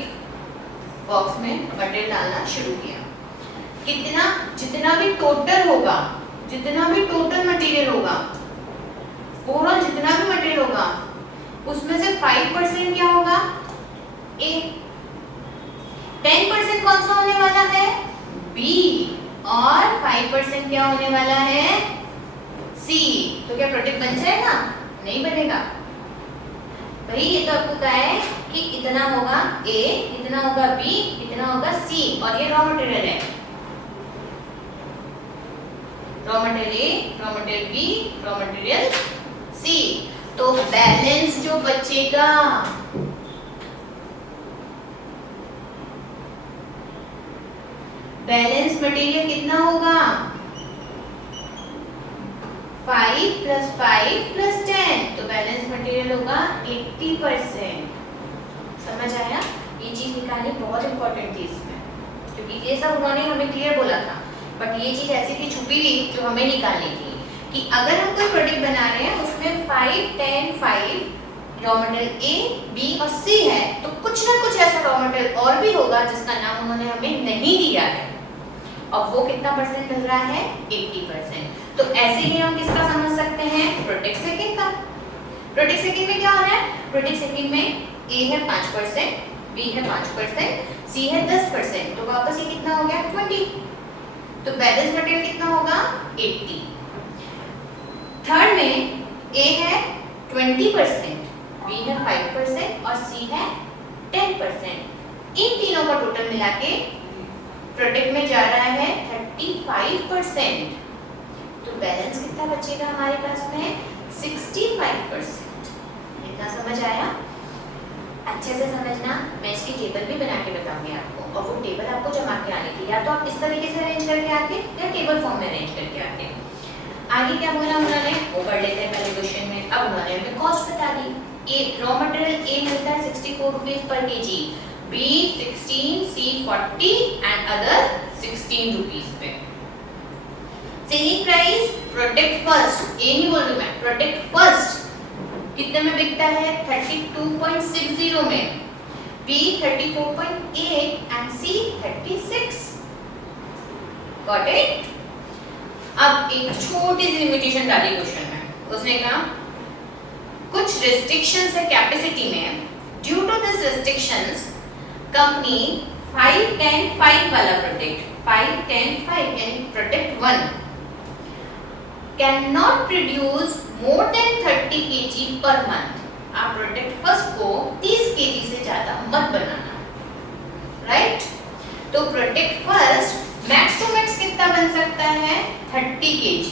बॉक्स में मटेरियल डालना शुरू किया। कितना, जितना भी टोटल होगा, जितना भी टोटल मटेरियल होगा, ओवरऑल जितना भी मटेरियल होगा, उसमें से 5% क्या होगा, A, 10% कौन सा होने वाला है, B, और 5% क्या होने वाला है, C। तो क्या प्रोडक्ट बन जाएगा, नहीं बनेगा भाई। ये तो आपको कहा है कि इतना होगा A, इतना होगा B, इतना होगा C, और ये रॉ मटेरियल है, raw material A, raw material B, raw material C। तो बैलेंस जो बचेगा, बैलेंस मटेरियल कितना होगा, 5 + 5 + 10, तो बैलेंस मटेरियल होगा 80%। समझ आया? ये चीज निकालनी बहुत इंपॉर्टेंट थी इसमें, क्योंकि ये सब उन्होंने हमें क्लियर बोला था, बट ये चीज ऐसी थी छुपी हुई जो हमें निकालनी थी कि अगर हम कोई प्रोडक्ट बना रहे हैं उसमें 5, 10, 5 रॉ मटेरियल A, B और C है, तो कुछ ना कुछ ऐसा रॉ मटेरियल और भी होगा जिसका नाम उन्होंने हमें नहीं दिया है, और वो कितना परसेंट मिल रहा है, 80%। तो ऐसे ही हम किसका समझ सकते हैं, प्रोडक्ट सेकंड का। प्रोडक्ट सेकंड में क्या हो रहा है, प्रोडक्ट सेकंड में A है 5%, B है 5%, C है 10%, तो वापस ये कितना हो गया, 20। तो बैलेंस मटेरियल कितना होगा, 80। थर्ड में A है 20%, B है 5% और C है 10%। इन तीनों का टोटल मिला के प्रोडक्ट में जा रहा है 35%। तो बैलेंस कितना बचेगा हमारे पास में, 65%। इतना समझ आया? अच्छे से समझना, मैं इसकी टेबल भी बना के बताऊंगी आपको, और वो टेबल आपको जमा के आनी थी, या तो आप इस तरीके से अरेंज करके आते या टेबल फॉर्म में अरेंज करके आते। आगे क्या बोला उन्होंने, वो पढ़ लेते हैं पहले क्वेश्चन में। अब उन्होंने हमें कॉस्ट बता दी। ए रॉ मटेरियल A मिलता है 64 रुपीस पर KG, B 16, C 40 and other 16 rupees पे। सेलिंग प्राइस प्रोडक्ट फर्स्ट, ए नहीं बोल रही मैं, प्रोडक्ट फर्स्ट कितने में बिकता है? 32.60 में, B 34.8 and C 36। Got it? अब एक छोटी सी लिमिटेशन डाली क्वेश्चन में, उसने कहा कुछ रिस्ट्रिक्शंस है कैपेसिटी में, due to this restrictions company 5 10 5 वाला प्रोडक्ट 5 10 5 यानी product 1 can not produce more than 30 kg per month. आप प्रोडक्ट फर्स्ट को 30 kg से ज्यादा मत बनाना, राइट? तो product first max to max कितना बन सकता है? 30 kg।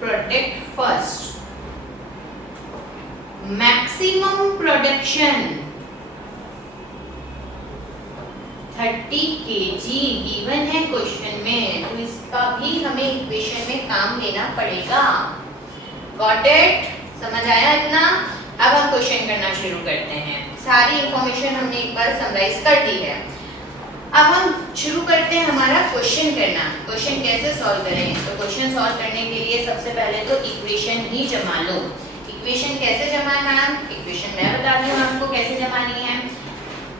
Product first maximum production 30 kg given है क्वेश्चन में, तो इसका भी हमें इक्वेशन में काम लेना पड़ेगा। Got it? समझ आया इतना? अब हम क्वेश्चन करना शुरू करते हैं। सारी इंफॉर्मेशन हमने एक बार समराइज कर दी है। अब हम शुरू करते हैं हमारा क्वेश्चन करना। क्वेश्चन कैसे सॉल्व करें? तो क्वेश्चन सॉल्व करने के लिए सबसे पहले तो इक्वेशन ही जमा लो। इक्वेशन कैसे जमाना है? इक्वेशन मैं बता रही हूँ आपको कैसे जमानी है।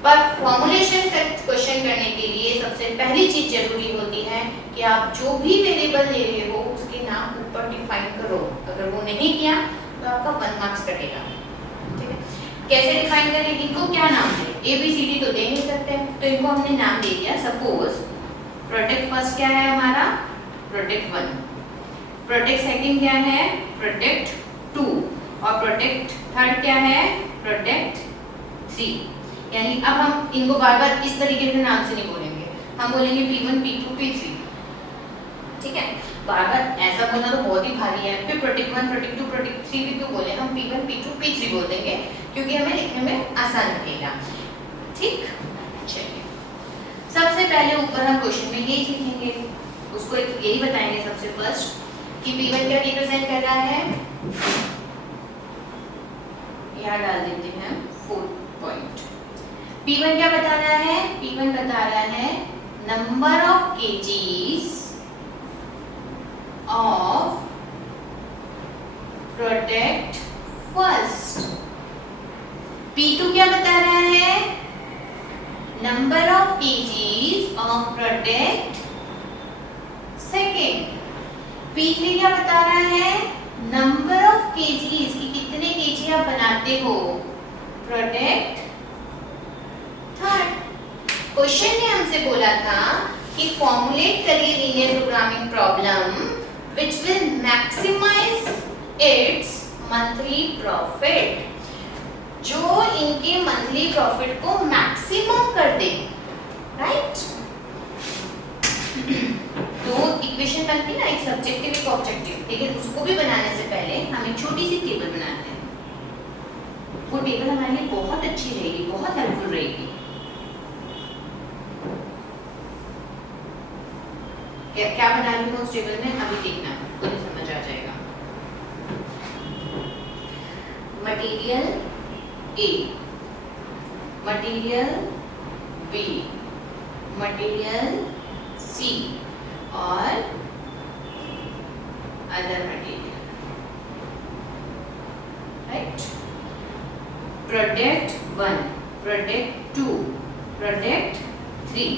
पर फॉर्मुलेशन क्वेश्चन करने के लिए सबसे पहली चीज जरूरी होती है कि आप जो भी वेरिएबल ले रहे हो उसके नाम ऊपर डिफाइन करो। अगर वो नहीं किया तो आपका 1 मार्क्स कटेगा। ठीक है? कैसे डिफाइन करें? इनको क्या नाम है? ABCD तो दे नहीं सकते, तो इनको हमने नाम दे दिया। सपोज प्रोडक्ट फर्स्ट क्या है हमारा? प्रोडक्ट 1। प्रोडक्ट सेकंड क्या है? प्रोडक्ट 2। और प्रोडक्ट थर्ड क्या है? प्रोडक्ट 3। यानी अब हम इनको बार बार इस तरीके से नाम से नहीं बोलेंगे, हम बोलेंगे P1 P2 P3। ठीक है? बार बार ऐसा बोलना तो बहुत ही भारी है। फिर प्रोडक्ट 1 प्रोडक्ट 2 प्रोडक्ट 3 भी क्यों बोले? हम P1 P2 P3 बोल देंगे क्योंकि हमें लिखने में आसान लगेगा। ठीक? चलिए, सबसे पहले ऊपर हम क्वेश्चन में यही लिखेंगे, उसको यही बताएंगे सबसे फर्स्ट कि P1 क्या रिप्रेजेंट कर रहा है। यहाँ डाल देते हैं 4 पॉइंट। P1 क्या बता रहा है? P1 बता रहा है number of kgs of product first. P2 क्या बता रहा है? Number of kgs of product second. P3 क्या बता रहा है? नंबर ऑफ kgs कि कितने kg आप बनाते हो प्रोडक्ट थर्ड। क्वेश्चन ने हमसे बोला था कि फॉर्मुलेट करिए linear programming problem which will maximize its monthly profit, जो इनके मंथली प्रॉफिट को मैक्सिमम कर दे, राइट? तो इक्वेशन बनती है ना, एक सब्जेक्टिव एक ऑब्जेक्टिव, लेकिन उसको भी बनाने से पहले हम एक छोटी सी टेबल बनाते हैं। वो टेबल हमारे लिए बहुत अच्छी रहेगी, बहुत हेल्पफुल रहेगी। क्या बना रही हूँ उस टेबल में अभी देखना, तो समझ आ जाएगा। Material A, material B, material C और other material, right? Product 1, product 2, product 3।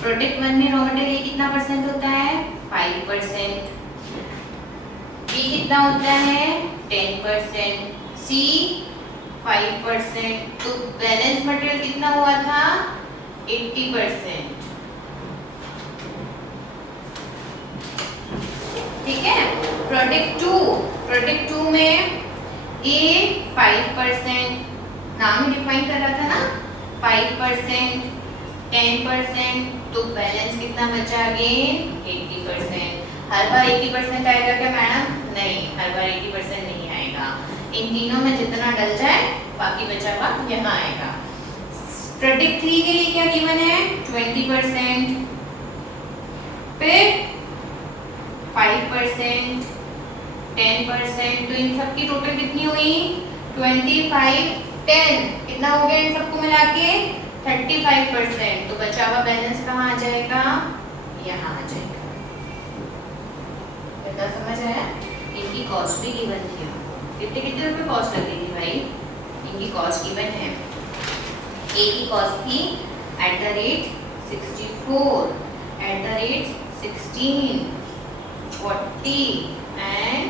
Product 1 में रॉ मटेरियल कितना परसेंट होता है? 5%। B कितना होता है? 10%। C 5%। तो बैलेंस मटेरियल कितना हुआ था? 80%। ठीक है? प्रोडक्ट 2 में A 5%, नाम ही डिफाइन कर रहा था ना, 5%, 10%, तो बैलेंस कितना बचा? अगेन 80%। हर बार 80% आएगा क्या मैडम? नहीं, हर बार 80% नहीं आएगा। इन तीनों में जितना डल जाए बाकी बचा हुआ यहाँ आएगा। प्रोडक्ट 3 के लिए क्या गिवन है? 20%, फिर 5%, 10%, तो इन सब की टोटल कितनी हुई? 25, 10, कितना हो गया इन सबको मिला के? 35%। तो बचा हुआ बैलेंस कहाँ आ जाएगा? यहाँ आ जाएगा। इतना समझ आया? इनकी कॉस्ट भी गिवन थी। कितने कितने रुपए कॉस्ट लगेगी भाई? इनकी कॉस्ट गिवन है। ए की कॉस्ट थी @64, @16, 40 एंड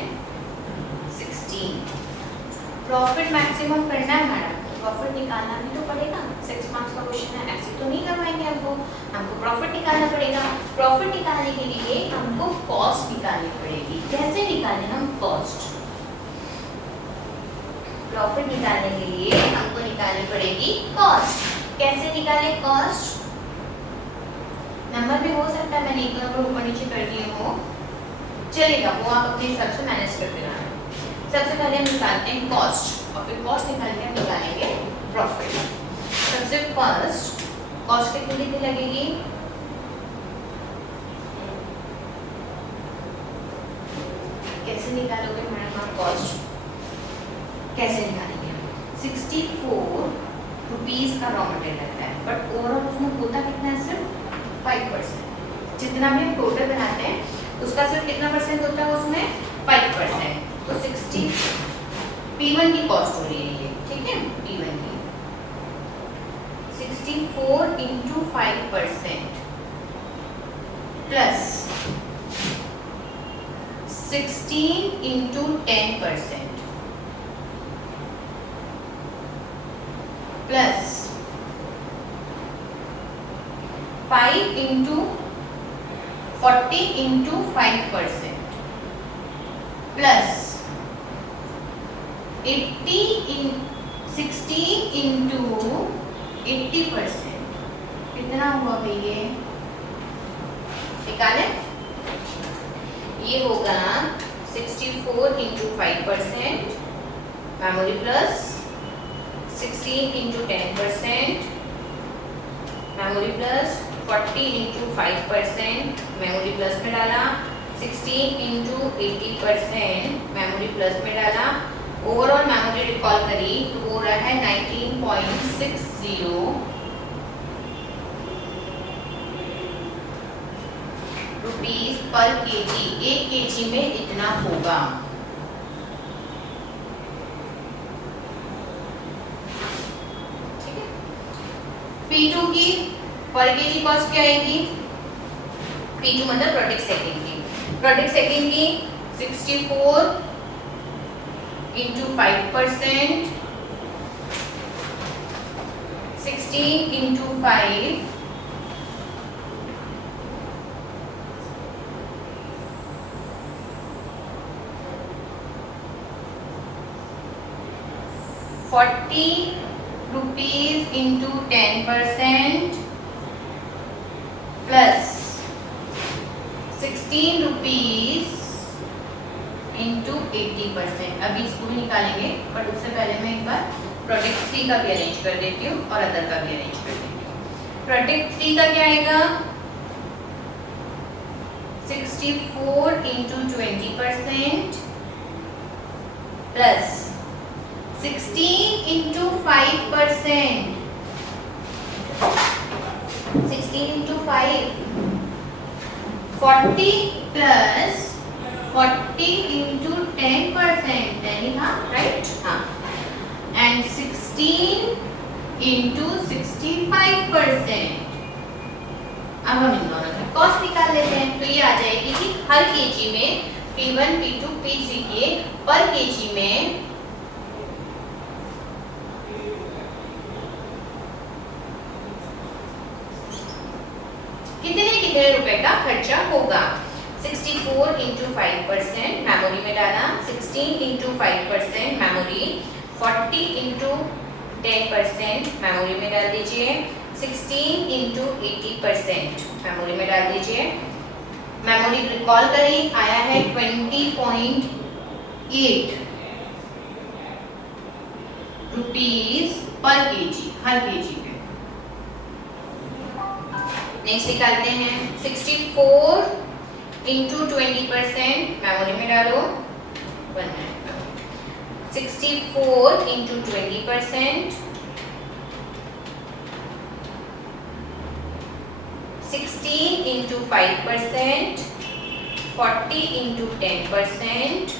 16। प्रॉफिट मैक्सिमम करना है मैडम, प्रॉफिट निकालना भी तो पड़ेगा। 6 मार्क्स का क्वेश्चन है, ऐसे तो नहीं करवाएंगे हमको प्रॉफिट निकालना पड़ेगा। प्रॉफिट निकालने के लिए हमको कॉस्ट निकालनी पड़ेगी। कैसे निकालें हम कॉस्ट? प्रॉफिट निकालने के लिए हमको निकालनी पड़ेगी कॉस्ट। कैसे निकालें कॉस्ट? नंबर भी हो सकता है मैंने एक नंबर ऊपर नीचे कर दिए हो, चलेगा, वो आप अपने हिसाब से मैनेज करते रहना। सबसे पहले हम निकालते हैं कॉस्ट और फिर कॉस्ट निकाल के हम निकालेंगे प्रॉफिट। सबसे फर्स्ट कॉस्ट कितनी लगेगी? कैसे निकालोगे मैडम आप कॉस्ट? कैसे निकालेंगे? 64 रुपीस का रॉ मटेरियल लगता है, बट ओवरऑल उसमें होता कितना है? सिर्फ 5%। जितना भी हम टोटल बनाते हैं उसका सिर्फ कितना परसेंट होता है उसमें? 5%। तो 60 P1 की कॉस्ट हो रही है ये, ठीक है? P1 की 64 into 5% plus 16 into 10% plus 5 into 40 into 5% plus 16 into 80%। कितना हुआ भाई ये? निकालें? ये होगा 64 into 5% memory plus 16 into 10% memory plus 40 into 5% memory plus में डाला, 16 इंटू 80% मेमोरी प्लस में डाला। ओवरऑल मेमोरी रिकॉल करी तो वो रहा है 19.60 रुपीस पर केजी। 1 केजी में इतना होगा। ठीक है? P2 की पर केजी कॉस्ट क्या आएगी? P2 मतलब प्रोडक्ट सेकंड की। प्रोडक्ट सेकंड की 64 into 5%, 16 into 5, 40 rupees into 10% plus 16 rupees into 80%। अभी इसको भी निकालेंगे, बट उससे पहले मैं एक बार प्रोडक्ट 3 का भी अरेंज कर देती हूँ और अदर का भी अरेंज कर देती हूँ। प्रोडक्ट 3 का क्या आएगा? 64 into 20% plus 16 into 5%, 16 into 5, 40 plus 40 into 10%, 10 ही था, राइट? हाँ, एंड 16 इंटू 65%। अब हम इन दोनों का कॉस्ट निकाल लेते हैं। तो ये आ जाएगी कि हर केजी में P1, P2, P3 के पर केजी में कितने रुपए का खर्चा होगा। 64 इंटू 5% मेमोरी में डाला, 16 इंटू 5% मेमोरी, 40 इंटू 10% मेमोरी में डाल दीजिए, 16 इंटू 80% मेमोरी में डाल दीजिए। मेमोरी रिकॉल करें, आया है 20.8 रुपीस पर केजी, हर केजी पे। नेक्स्ट निकालते हैं 64 इंटू 20% मेमोरी में डालो, 1 minute. 64 into 20%, 16 into 5%, 40 into 10%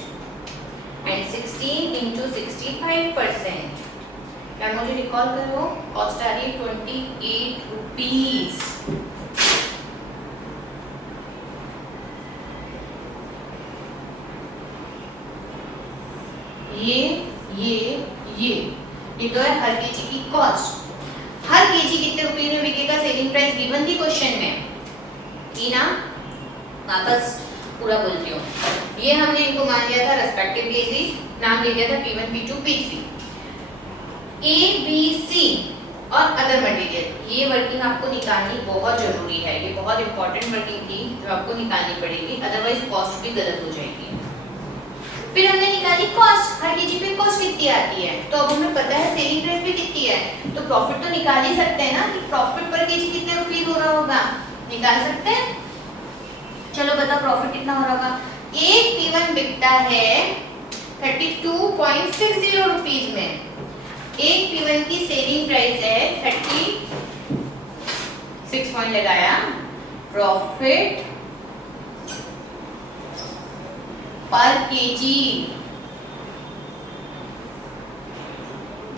and 16 into 65%। क्या मुझे रिकॉल करो, कॉस्ट आ रही है 28 रुपीज। ये तो है हर केजी की कॉस्ट। हर केजी कितने रुपए में बिकेगा, सेलिंग प्राइस गिवन थी क्वेश्चन में थी ना। वापस पूरा बोलती हूँ, ये हमने इनको मान लिया था रेस्पेक्टिव केसेस, नाम ले दिया था P1 P2 P3। A B C और अदर मटेरियल, ये वर्किंग आपको निकालनी बहुत जरूरी है, ये बहुत इंपॉर्टेंट वर्किंग थी जो आपको निकालनी पड़ेगी, अदरवाइज कॉस्ट भी गलत हो जाएगी। फिर हमने निकाली कॉस्ट, हर केजी पे कॉस्ट कितनी आती है, तो अब हमें पता है सेलिंग प्राइस भी कितनी है, तो प्रॉफिट तो निकाल ही सकते हैं ना कि प्रॉफिट पर केजी कितने रुपीस हो रहा होगा, निकाल सकते हैं। चलो बताओ प्रॉफिट कितना हो रहा होगा। एक P1 बिकता है 32.60 रुपीस में, एक P1 की सेलिंग प्राइस है 36 पॉइंट लगाया, प्रॉफिट पर केजी,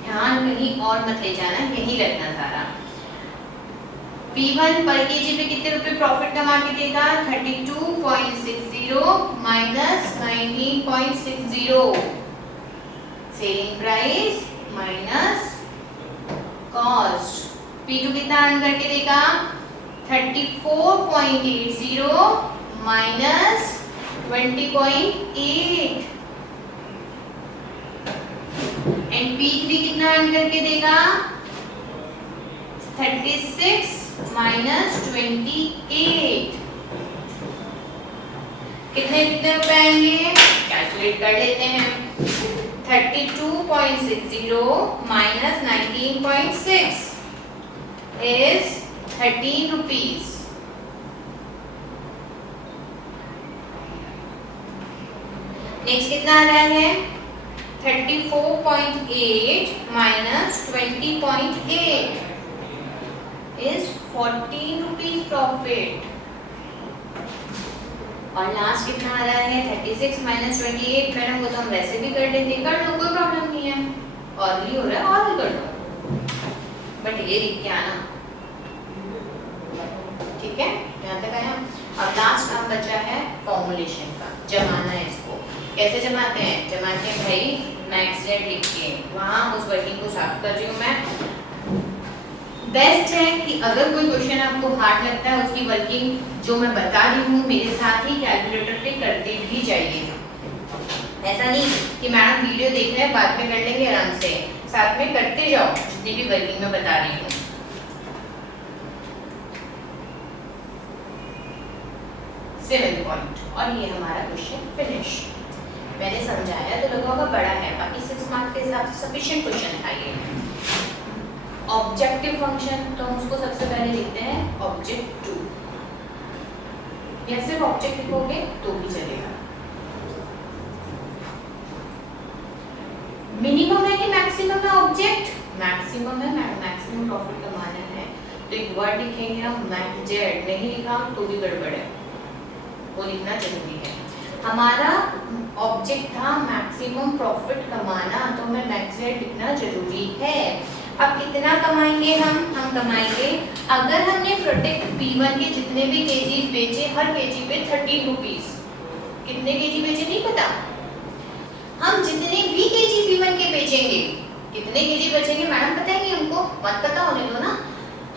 ध्यान कहीं और मत ले जाना, यही रखना सारा। P1 पर केजी पे कितने रुपए प्रॉफिट कमा के देगा, 32.60 minus 19.60, selling price minus cost. P2 कितना अर्न करके देगा, 34.80 माइनस 20.8, एंड P3 कितना अर्न करके देगा, 36 माइनस 28, कितने कितने रुपए आएंगे, कैलकुलेट कर लेते हैं। 32.60 माइनस 19.6 is 13 रुपीस। नेक्स्ट कितना आ रहा है, 34.8 माइनस 20.8 is 14 रुपीस प्रॉफिट। और लास्ट कितना आ रहा है, 36 माइनस 28, मैडम वो तो हम वैसे भी कर लेते, कर लो कोई प्रॉब्लम नहीं है, और भी हो रहा है और भी कर लो, बट ये लिख के आना, ठीक है, यहाँ तक आया। अब लास्ट काम बचा है फॉर्मुलेशन का, जमाना है इसको। कैसे जमाते हैं, जमाते हैं भाई मैक्स जेड लिख के, वहाँ उस वर्किंग को साफ कर रही हूँ मैं। बेस्ट है कि अगर कोई क्वेश्चन आपको हार्ड लगता है, उसकी वर्किंग जो मैं बता रही हूँ मेरे साथ ही कैलकुलेटर पे करते भी जाइएगा। ऐसा नहीं कि मैडम वीडियो देख रहे हैं बाद में कर लेंगे, आराम से साथ में करते जाओ जितनी भी वर्किंग मैं बता रही हूँ। 7 पॉइंट, और ये हमारा क्वेश्चन फिनिश। मैंने समझाया तो लगा होगा बड़ा है, बाकी 6 मार्क्स के हिसाब से सफिशिएंट क्वेश्चन था ये। ऑब्जेक्टिव फंक्शन, तो हम उसको सबसे पहले लिखते हैं ऑब्जेक्ट 2, या सिर्फ ऑब्जेक्ट लिखोगे तो भी चलेगा। मिनिमम है कि मैक्सिमम है ऑब्जेक्ट, मैक्सिमम है, मैक्सिमम प्रॉफिट कमाना है, तो एक वर्ड लिखेंगे हम मैक्स जेड, नहीं लिखा तो भी गड़बड़ है, वो लिखना जरूरी है। हमारा ऑब्जेक्ट था मैक्सिमम प्रॉफिट कमाना, तो हमें मैक्स जेड लिखना जरूरी है। अब कितना कमाएंगे हम कमाएंगे, अगर हमने प्रोडक्ट P1 के जितने भी केजी बेचे, हर केजी पे 13 रुपीस, कितने केजी बेचे नहीं पता, हम जितने भी केजी P1 के बेचेंगे, कितने केजी बेचेंगे मैडम बताएंगे हमको, मत पता होने दो ना।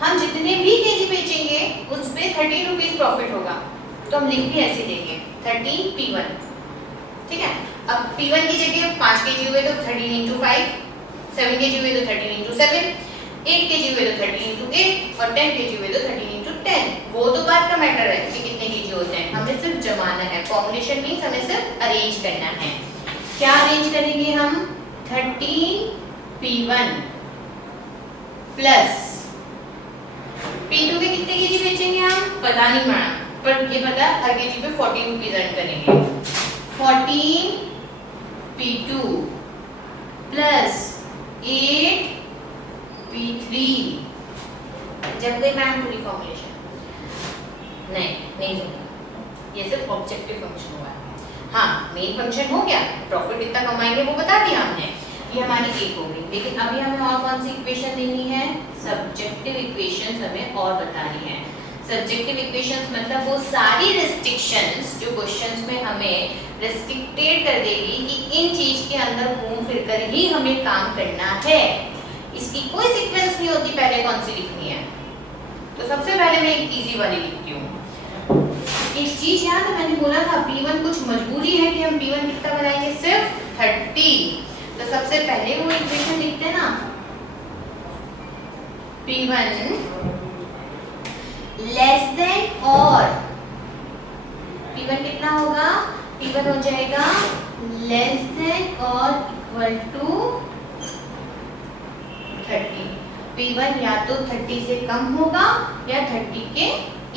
हम जितने भी केजी बेचेंगे उस पे 13 रुपीस प्रॉफिट होगा, तो हम लिख भी ऐसे देंगे 13 P1, ठीक है। अब P1 की जगह 5 केजी हुए तो 13 into 5, 7 केजी हुए तो 13 into 7, 8 केजी हुए तो 13 into 8, और 10 केजी हुए तो 13 into 10। वो तो बात का मैटर है कि कितने केजी होते हैं, हमें सिर्फ जमाना है। फॉर्मुलेशन मींस हमें सिर्फ अरेंज करना है। क्या अरेंज करेंगे हम, 13 P1 प्लस P2 के कितने केजी बेचेंगे हम पता नहीं मैडम, पर ये पता हर केजी पे 14 रुपीज अर्न करेंगे। 14 P2 प्लस 8 P3, जब कोई मैम पूरी फॉर्मुलेशन नहीं ये सिर्फ ऑब्जेक्टिव फंक्शन हुआ है। हाँ, मेन फंक्शन हो गया, प्रॉफिट कितना कमाएंगे वो बता दिया हमने, ये हमारी एक हो गई। लेकिन अभी हमें और कौन सी इक्वेशन लेनी है? सब्जेक्टिव इक्वेशंस हमें और बतानी है। सब्जेक्टिव इक्वेशंस मतलब वो सारी रिस्ट्रिक्शंस जो क्वेश्चंस में हमें रिस्ट्रिक्टेड कर देगी कि इन चीज के अंदर घूम फिर कर ही हमें काम करना है। इसकी कोई सीक्वेंस नहीं होती, पहले कौन सी लिखनी है। तो सबसे पहले मैं एक इजी वाली लिखती हूँ। एक चीज याद है, मैंने बोला था P1 कुछ मजबूरी है कि हम P1 कितना बनाएंगे? सिर्फ 30। तो सबसे पहले वो इक्वेशन लिखते हैं ना, P1 लेस देन और P1 कितना होगा? P1 हो जाएगा लेस देन और इक्वल टू 30। P1 या तो 30 से कम होगा या 30 के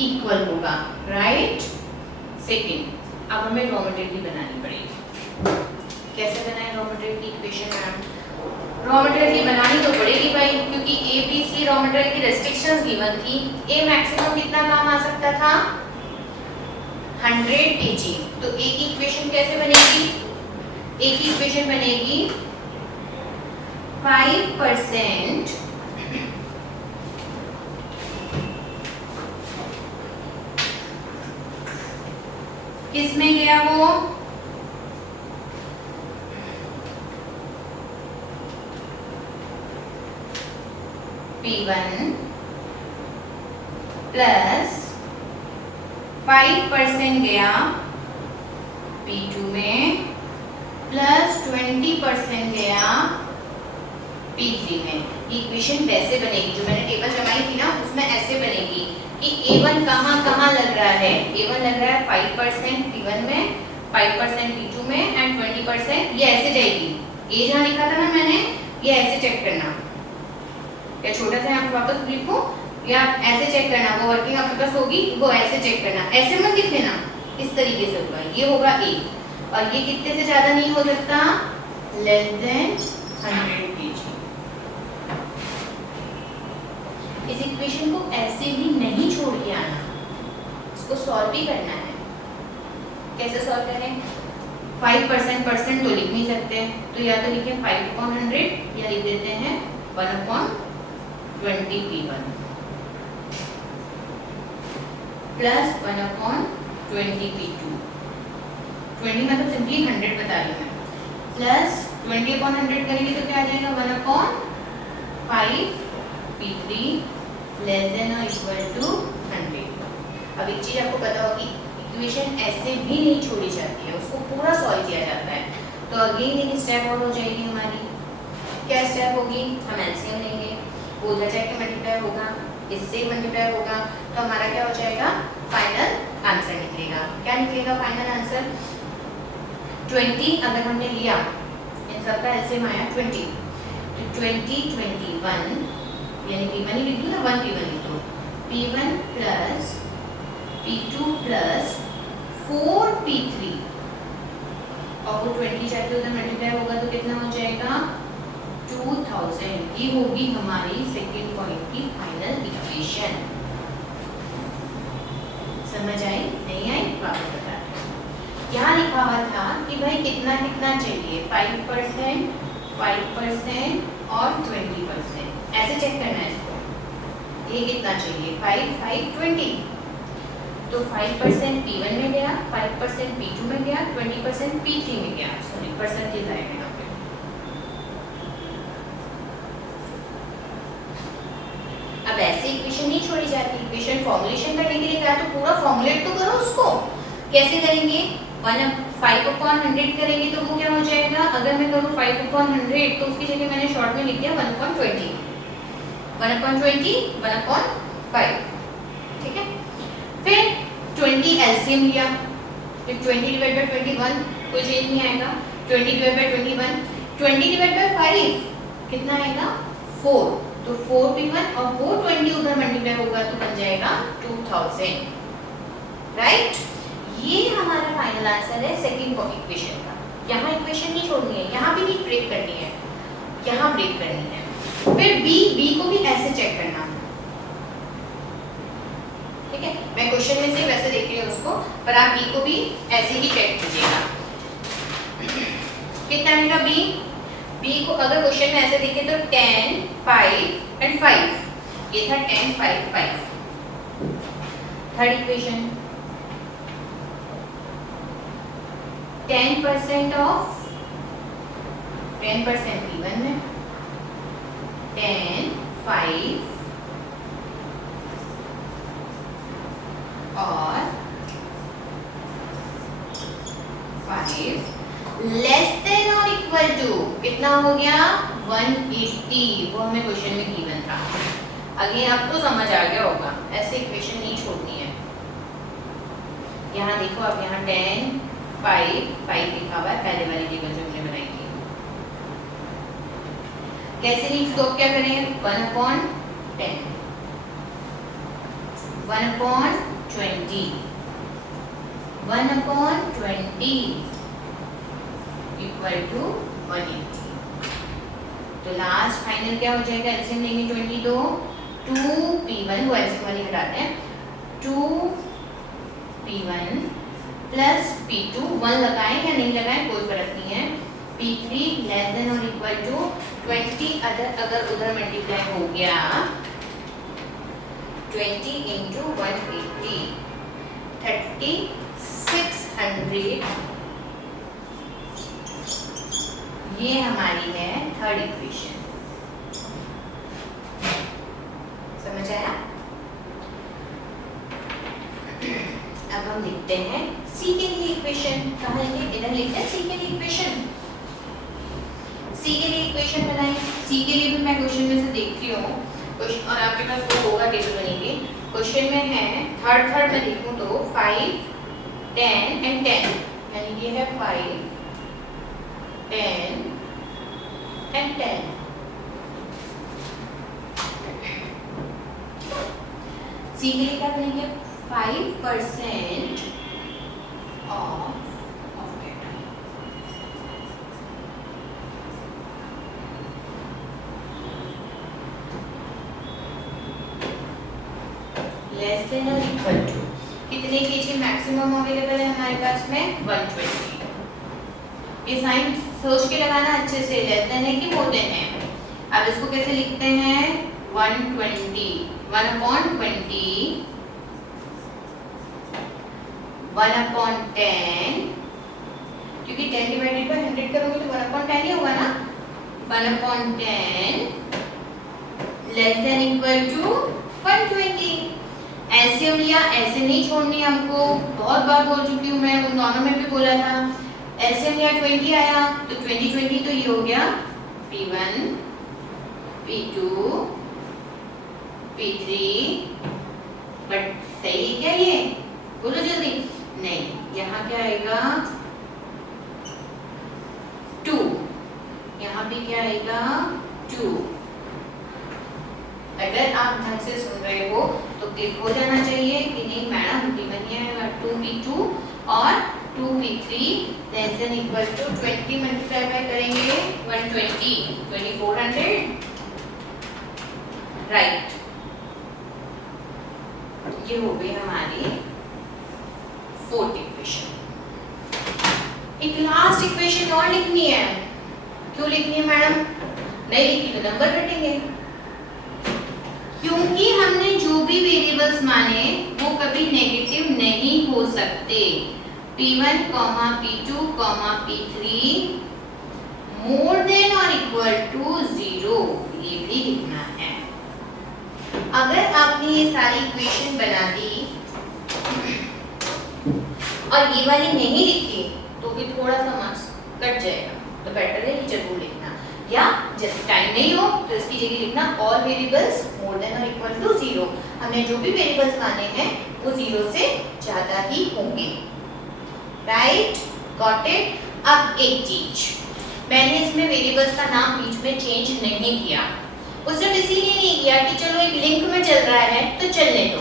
इक्वल होगा, राइट। सेकंड, अब हमें रॉ मटेरियल बनानी पड़ेगी। कैसे बनाएं रॉ मटेरियल की इक्वेशन? मैम रॉ मटेरियल की बनानी तो पड़ेगी भाई, क्योंकि A B C raw material की रेस्ट्रिक्शंस गिवन थी। ए मैक्सिमम कितना काम आ सकता था? 100 kg। तो ए की इक्वेशन कैसे बनेगी? ए की इक्वेशन बनेगी 5% किसमें गया वो? P1 प्लस 5% गया P2 में प्लस 20% गया P3 में। इक्वेशन कैसे बनेगी? जो मैंने टेबल जमाई थी ना, उसमें ऐसे बनेगी कि A1 कहाँ लग रहा है? A1 लग रहा है 5% P1 में, 5% P2 में एंड 20% ये ऐसे जाएगी। A जहाँ लिखा था ना मैंने, ये ऐसे चेक करना, या छोटा सा यहाँ वापस लिखो या ऐसे चेक करना। वो वर्किंग आपके पास होगी, वो ऐसे चेक करना, ऐसे मत लिख देना, इस तरीके से होगा। ये होगा A और ये कितने से ज्यादा नहीं हो सकता? Less than 100 kg। इस इक्वेशन को ऐसे ही नहीं छोड़ के आना, इसको सॉल्व भी करना है। कैसे सॉल्व करें? 5% तो लिख नहीं सकते, तो या तो लिखें 5/100 या लिख देते हैं 1/20 P1 प्लस 1/20 P2। 20 मतलब सिंपली 100 बता रही हूँ मैं, प्लस 20/100 करेंगे तो क्या आ जाएगा? 1/5 P3 लेस देन और इक्वल टू 100। अब एक चीज आपको पता होगी, इक्वेशन ऐसे भी नहीं छोड़ी जाती है, उसको पूरा सॉल्व किया जाता है। तो अगेन एक स्टेप और हो जाएगी हमारी। क्या स्टेप होगी? हम एलसीएम लेंगे, वो उधर जाके मल्टीप्लाई होगा, इससे मल्टीप्लाई होगा, तो हमारा क्या हो जाएगा? फाइनल आंसर निकलेगा। क्या निकलेगा फाइनल आंसर? 20 अगर हमने लिया, इन सबका एलसीएम आया 20, तो 20 21 यानी P1 ही लिख दो ना, 1 P1 लिख दो। P1 plus P2 plus 4 P3 और वो 20 जाके उधर मल्टीप्लाई होगा तो कितना हो जाएगा? 2000। ये होगी हमारी सेकेंड पॉइंट की फाइनल इक्वेशन। समझ आई? नहीं आई? वापस बता रहे हैं। यहाँ लिखा हुआ था कि भाई कितना कितना चाहिए? 5%, 5% और 20%। ऐसे चेक करना है इसको। ये कितना चाहिए? 5, 5, 20। तो 5% P1 में गया, 5% P2 में गया, 20% P3 में गया। सॉरी, परसेंटेज आएगा यहाँ पे। अब ऐसे इक्वेशन नहीं छोड़ी जाती। इक्वेशन फॉर्मुलेशन करने के लिए क्या, तो पूरा फॉर्मुलेट तो करो उसको। कैसे करेंगे? 5/100 करेंगे तो वो क्या हो जाएगा? अगर मैं करूँ 5/100 तो उसकी जगह मैंने शॉर्ट में लिख दिया 1/20, 1/20, 1/5। ठीक है। फिर 20 एलसीएम लिया, फिर 20 डिवाइड बाय 21 कोई चेंज नहीं आएगा। 20 डिवाइड बाय 21, 20 डिवाइड बाय 5 कितना आएगा? 4। तो 4 P1 और वो 20 उधर मल्टीप्लाई होगा तो बन जाएगा 2000, राइट। ये हमारा फाइनल आंसर है सेकंड इक्वेशन का। यहाँ इक्वेशन नहीं छोड़नी है, यहाँ भी ब्रेक करनी है, यहाँ ब्रेक करनी है। फिर बी को भी ऐसे चेक करना। ठीक ठीक है, मैं क्वेश्चन में से वैसे देख रही हूँ उसको, पर आप बी को भी ऐसे ही चेक कीजिएगा। कितना मिला बी? बी को अगर क्वेश्चन में ऐसे देखे तो 10 5 एंड 5, ये था 10 5 5। थर्ड इक्वेशन 10% ऑफ 10% P1 में 10 5 और 5 लेस देन और इक्वल टू कितना हो गया 180, वो हमें क्वेश्चन में गिवन था। अगेन अब तो समझ आ गया होगा, ऐसे इक्वेशन नहीं छोड़नी है। यहाँ देखो आप, यहाँ 10 5 5 लिखा हुआ है, पहले वाली टेबल जो हमने बनाई थी। कैसे लिख दो, क्या करेंगे 1/10 1/20 1/20 इक्वल टू 180। तो लास्ट फाइनल क्या हो जाएगा, एलसीएम लेंगे 20 तो 2p1 को एलसीएम वाली हटाते हैं, 2p1 प्लस p2, 1 लगाएं या नहीं लगाएं कोई फर्क नहीं है, p3 लेस देन और इक्वल टू 20 अगर उधर मल्टीप्लाई हो गया 20 इंटू 180 3600, ये हमारी है थर्ड इक्वेशन। समझ आया? अब हम लिखते हैं सी के लिए इक्वेशन। कहाँ लिखे? इधर लिखते हैं सी के लिए इक्वेशन। सी के लिए इक्वेशन बनाएं। सी के लिए भी मैं क्वेश्चन में से देख रही हूँ क्वेश्चन, और आपके पास वो होगा टेबल बनेगी। क्वेश्चन में है थर्ड में देखूँ तो 5 10 एंड 10, यानी ये है 5 10 and 10। सी के लिए क्या करेंगे 5% ऑफ डेटा, लेस देन और इक्वल टू कितने केजी मैक्सिमम अवेलेबल है हमारे पास में 120। ये साइन सोच के लगाना अच्छे से, लेस देन है कि मोर देन है। अब इसको कैसे लिखते हैं 120 1/20 1/10, क्योंकि 10 डिवाइडेड बाय 100 करोगे तो 1/10 ही होगा ना। 1/10 less than equal to 120। LCM लिया, ऐसे नहीं छोड़नी हमको, बहुत बार बोल चुकी हूँ मैं, उन दोनों में भी बोला था। एलसीएम लिया 20 आया तो 20 20 तो ये हो गया P1 P2 P3, बट सही है क्या ये? बोलो जल्दी। नहीं, यहाँ क्या आएगा 2, यहाँ भी क्या आएगा 2। अगर आप ढंग से सुन रहे हो तो क्लिक हो जाना चाहिए कि नहीं मैडम P1 है 2 P2 और 2 P3 less than equal to 20 multiply by करेंगे 120 2400, राइट। ये हो गई हमारी फोर्थ इक्वेशन। एक लास्ट इक्वेशन और लिखनी है। क्यों लिखनी है मैडम? नहीं लिखी तो नंबर कटेंगे, क्योंकि हमने जो भी वेरिएबल्स माने वो कभी नेगेटिव नहीं हो सकते। P1, P2, P3 more than और इक्वल टू 0, ये भी लिखना है। अगर आपने ये सारी इक्वेशन बना दी और ये वाली नहीं लिखी तो भी थोड़ा सा मार्क्स कट जाएगा, तो बेटर है कि जरूर लिखना, या जैसे टाइम नहीं हो तो इसकी जगह लिखना ऑल वेरिएबल्स मोर देन और इक्वल टू 0। हमने जो भी वेरिएबल्स माने हैं वो 0 से ज्यादा ही होंगे, राइट, गॉट इट। अब एक चीज, मैंने इसमें वेरिएबल्स का नाम बीच में चेंज नहीं किया, वो सिर्फ इसीलिए नहीं किया कि चलो एक लिंक में चल रहा है तो चलने दो।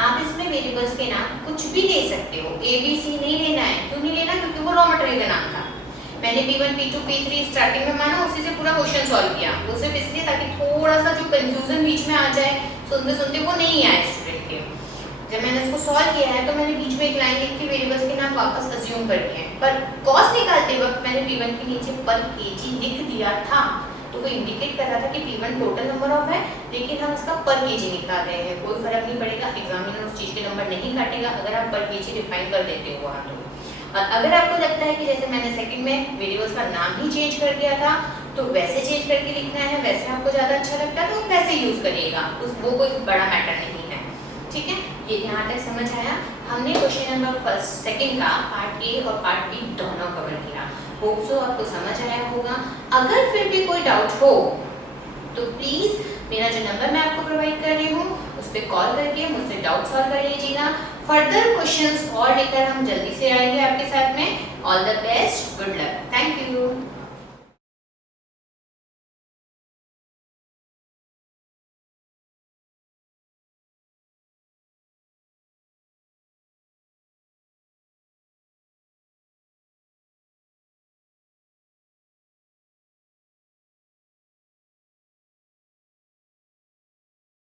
आप इसमें वेरिएबल्स के नाम कुछ भी दे सकते हो, ABC नहीं लेना है। क्यों नहीं लेना? क्योंकि वो रॉ मटेरियल का नाम था। मैंने P1 P2 P3 स्टार्टिंग में माना, उसी से पूरा क्वेश्चन सॉल्व किया, वो सिर्फ इसलिए ताकि थोड़ा सा जो कंफ्यूजन बीच में आ जाए सुनते सुनते वो नहीं आए स्टूडेंट के। जब मैंने इसको सॉल्व किया है तो मैंने बीच में एक लाइन लिख के वेरिएबल्स के नाम वापस अज्यूम कर दिए हैं, पर कॉस्ट निकालते वक्त मैंने P1 के नीचे पर केजी लिख दिया था, तो वो इंडिकेट कर रहा था कि P1 टोटल नंबर ऑफ है, लेकिन हम इसका पर केजी निकाल रहे हैं। कोई फर्क नहीं पड़ेगा, एग्जामिनर उस चीज के नंबर नहीं काटेगा अगर आप पर केजी डिफाइन कर देते हो वहाँ तो। और अगर आपको लगता है कि जैसे मैंने सेकंड में वेरिएबल्स का नाम ही चेंज कर दिया था तो वैसे चेंज करके लिखना है, वैसे आपको ज़्यादा अच्छा लगता है तो वैसे यूज़ करिएगा, वो कोई बड़ा मैटर नहीं है। ठीक है, ये यहाँ तक समझ आया। हमने क्वेश्चन नंबर सेकंड का पार्ट ए और पार्ट बी दोनों कवर किया। होप सो आपको समझ आया होगा। अगर फिर भी कोई डाउट हो तो प्लीज़ मेरा जो नंबर मैं आपको प्रोवाइड कर रही हूँ उस पर कॉल करके मुझसे डाउट सॉल्व कर लीजिएगा। फर्दर क्वेश्चंस और लेकर हम जल्दी से आएंगे आपके साथ में। All the best, good luck, thank you.